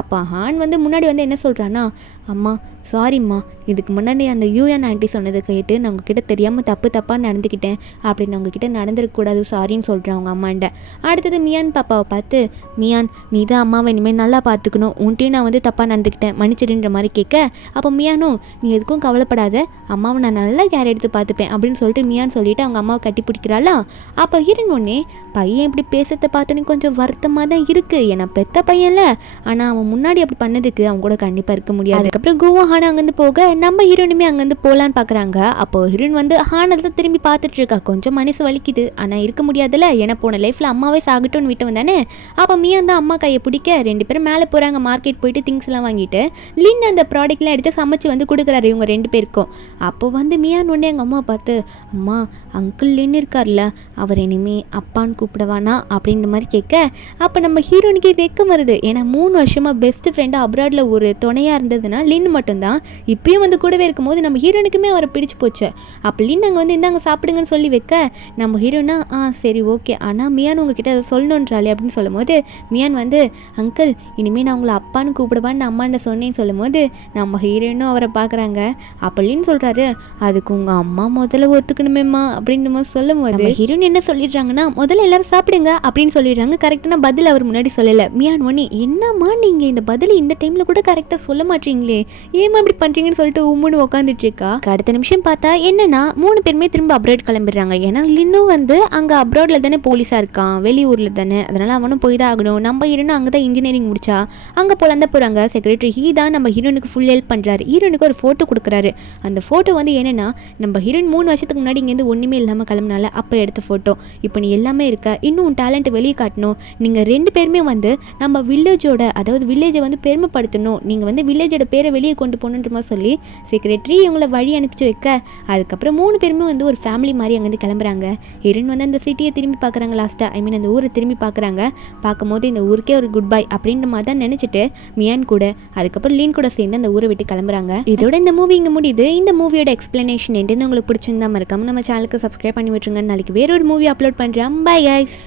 அப்போ ஹான் வந்து முன்னாடி வந்து என்ன சொல்கிறான்னா, அம்மா சாரிம்மா, இதுக்கு முன்னாடி அந்த யூஎன் ஆண்டி சொன்னதை கேட்டு நான் உங்ககிட்ட தெரியாமல் தப்பாக நடந்துக்கிட்டேன் அப்படின்னு உங்ககிட்ட நடந்துருக்கக்கூடாது சாரின்னு சொல்கிறேன் அவங்க அம்மாண்ட. அடுத்தது மியான் பாப்பாவை பார்த்து, மியான் நீ தான் அம்மாவை இனிமேல் நல்லா பார்த்துக்கணும், உன்ட்டையும் நான் வந்து தப்பாக நடந்துக்கிட்டேன் மன்னிச்சிடுன்ற மாதிரி கேட்க. அப்போ மியானும் நீ எதுக்கும் கவலைப்படாத, அம்மாவை நான் நல்லா கேர் எடுத்து பார்த்துப்பேன் அப்படின்னு சொல்லிட்டு மியான் சொல்லிவிட்டு அவங்க அம்மாவை கட்டி பிடிக்கிறாளா. அப்போ ஹீரோயின் ஒன்னே பையன் இப்படி பேசுறதை பார்த்தோன்னே கொஞ்சம் வருத்தமாக தான் இருக்குது, ஏன்னா பெத்த பையன்ல, ஆனால் அவன் முன்னாடி அப்படி பண்ணதுக்கு அவங்க கூட கண்டிப்பாக இருக்க முடியாது. அதுக்கப்புறம் குவா ஹான் அங்கேருந்து போக நம்ம ஹீரோயினுமே அங்கேருந்து போகலான்னு பார்க்குறாங்க. அப்போ ஹீரோயின் வந்து ஹானை தான் திரும்பி பார்த்துட்டு இருக்கா. கொஞ்சம் மனசு வலிக்குது, ஆனால் இருக்க முடியாதுல்ல, ஏன்னா போன லைஃப்பில் அம்மாவே சாகட்டும்னு விட்டு வந்தானே. அப்போ மியான் தான் அம்மா கையை பிடிக்க ரெண்டு பேரும் மேலே போகிறாங்க. மார்க்கெட் போயிட்டு திங்ஸ் எல்லாம் வாங்கிட்டு லின் அந்த ப்ராடக்ட்லாம் எடுத்து சமைச்சு வந்து கொடுக்குறாரு இவங்க ரெண்டு பேருக்கும். அப்போ வந்து மியான் ஒன்று எங்கள் அம்மா பார்த்து, அம்மா அங்கிள் லின் இருக்கார்ல, அவர் இனிமே அப்பான்னு கூப்பிடுவானா அப்படின்ற மாதிரி கேட்க. அப்போ நம்ம ஹீரோனுக்கே வெக்கம் வருது, ஏன்னா 3 வருஷமாக பெஸ்ட் ஃப்ரெண்டு அப்ராடில் ஒரு துணையாக இருந்ததுன்னா லின் மட்டும்தான். இப்பயும் வந்து கூடவே இருக்கும்போது நம்ம ஹீரோனுக்குமே அவரை பிடிச்சி போச்சு. அப்போ லின் அங்கே வந்து இந்தாங்க சாப்பிடுங்கன்னு சொல்லி வைக்க நம்ம ஹீரோனா சரி ஓகே, ஆனால் மியான் உங்ககிட்ட அதை சொல்லணுன்றாளே அப்படின்னு சொல்லும் போது மியான் வந்து அங்கிள் இனிமேல் நான் உங்களை அப்பான்னு கூப்பிடுவான்னு அம்மாண்ட சொன்னேன்னு சொல்லும் போது நம்ம ஹீரோனும் அவரை பார்க்குறாங்க. அப்போ லின் சொல்கிறாரு, அதுக்கு உங்கள் அம்மா முதல்ல ஒத்துக்கணுமேம்மா அப்படின்னு சொல்லும் போது ஹீரோன் என்ன சொல்லிடுறாங்கன்னா, முதல்ல எல்லாரும் சாப்பிடுங்க அப்படின்னு சொல்லிடுறாங்க. கரெக்டான பதில் அவர் முன்னாடி சொல்லலை. மியான் ஒன்னே என்னம்மா நீங்கள் இந்த பதில் இந்த டைமில் கூட கரெக்டாக சொல்ல மாட்டீங்களே, ஏமா இப்படி பண்ணுறீங்கன்னு சொல்லிட்டு உம்முன்னு உட்காந்துட்டு இருக்கா. அடுத்த நிமிஷம் பார்த்தா என்னன்னா 3 பேருமே திரும்ப அப்ராட் கிளம்பிடுறாங்க. ஏன்னா லின்னும் வந்து அங்கே அப்ராடில் தானே போலீஸாக இருக்கான், வெளியூரில் தானே, அதனால் அவனும் போய் தான் ஆகணும். நம்ம ஹீரோனும் அங்கே தான் இன்ஜினியரிங் முடிச்சா அங்கே போலாம் தான் போகிறாங்க. செக்ரட்டரி ஹீ தான் நம்ம ஹீரோனுக்கு ஃபுல் ஹெல்ப் பண்ணுறாரு. ஹீரோனுக்கு ஒரு ஃபோட்டோ கொடுக்குறாரு. அந்த ஃபோட்டோ வந்து என்னென்னா நம்ம ஹீரோயின் 3 வருஷத்துக்கு முன்னாடி இங்கேருந்து ஒன்றுமே இல்லாமல் கிளம்புனால அப்போ எடுத்த ஃபோட்டோ. இப்போ நீ எல்லாமே இருக்க, இன்னும் டேலண்ட்டை வெளியே காட்டணும், நீங்கள் 2 பேருமே வந்து நம்ம வில்லேஜோட, அதாவது வில்லேஜை வந்து பெருமைப்படுத்தணும், நீங்கள் வந்து வில்லேஜோட பேரை வெளியே கொண்டு போகணுன்ற மாதிரி சொல்லி செக்ரட்டரி இவங்களை வழி அனுப்பிச்சு வைக்க. அதுக்கப்புறம் 3 பேருமே வந்து ஒரு ஃபேமிலி மாதிரி அங்கேருந்து கிளம்புறாங்க. ஹீரோயின் வந்து அந்த சிட்டியை திரும்பி பார்க்குறாங்க. லாஸ்ட்டாக ஐ மீன் அந்த ஊரை திரும்பி பார்க்குறாங்க. பார்க்கும்போது இந்த ஊருக்கே ஒரு குட் பை அப்படின்ற மாதிரி தான் நினச்சிட்டு மியான் கூட அதுக்கப்புறம் லீன் கூட சேர்ந்து அந்த ஊரை விட்டு கிளம்புறாங்க. இதோட இந்த மூவி இங்கே முடியுது. இந்த மூவியோட எக்ஸ்பிளனேஷன் என்னன்னு உங்களுக்கு பிடிச்சிருந்தா மறக்காம நம்ம சேனலுக்கு சப்ஸ்கிரைப் பண்ணி விட்டுருங்க. நாளைக்கு வேற ஒரு மூவி அப்லோட் பண்ணுறேன். Bye guys.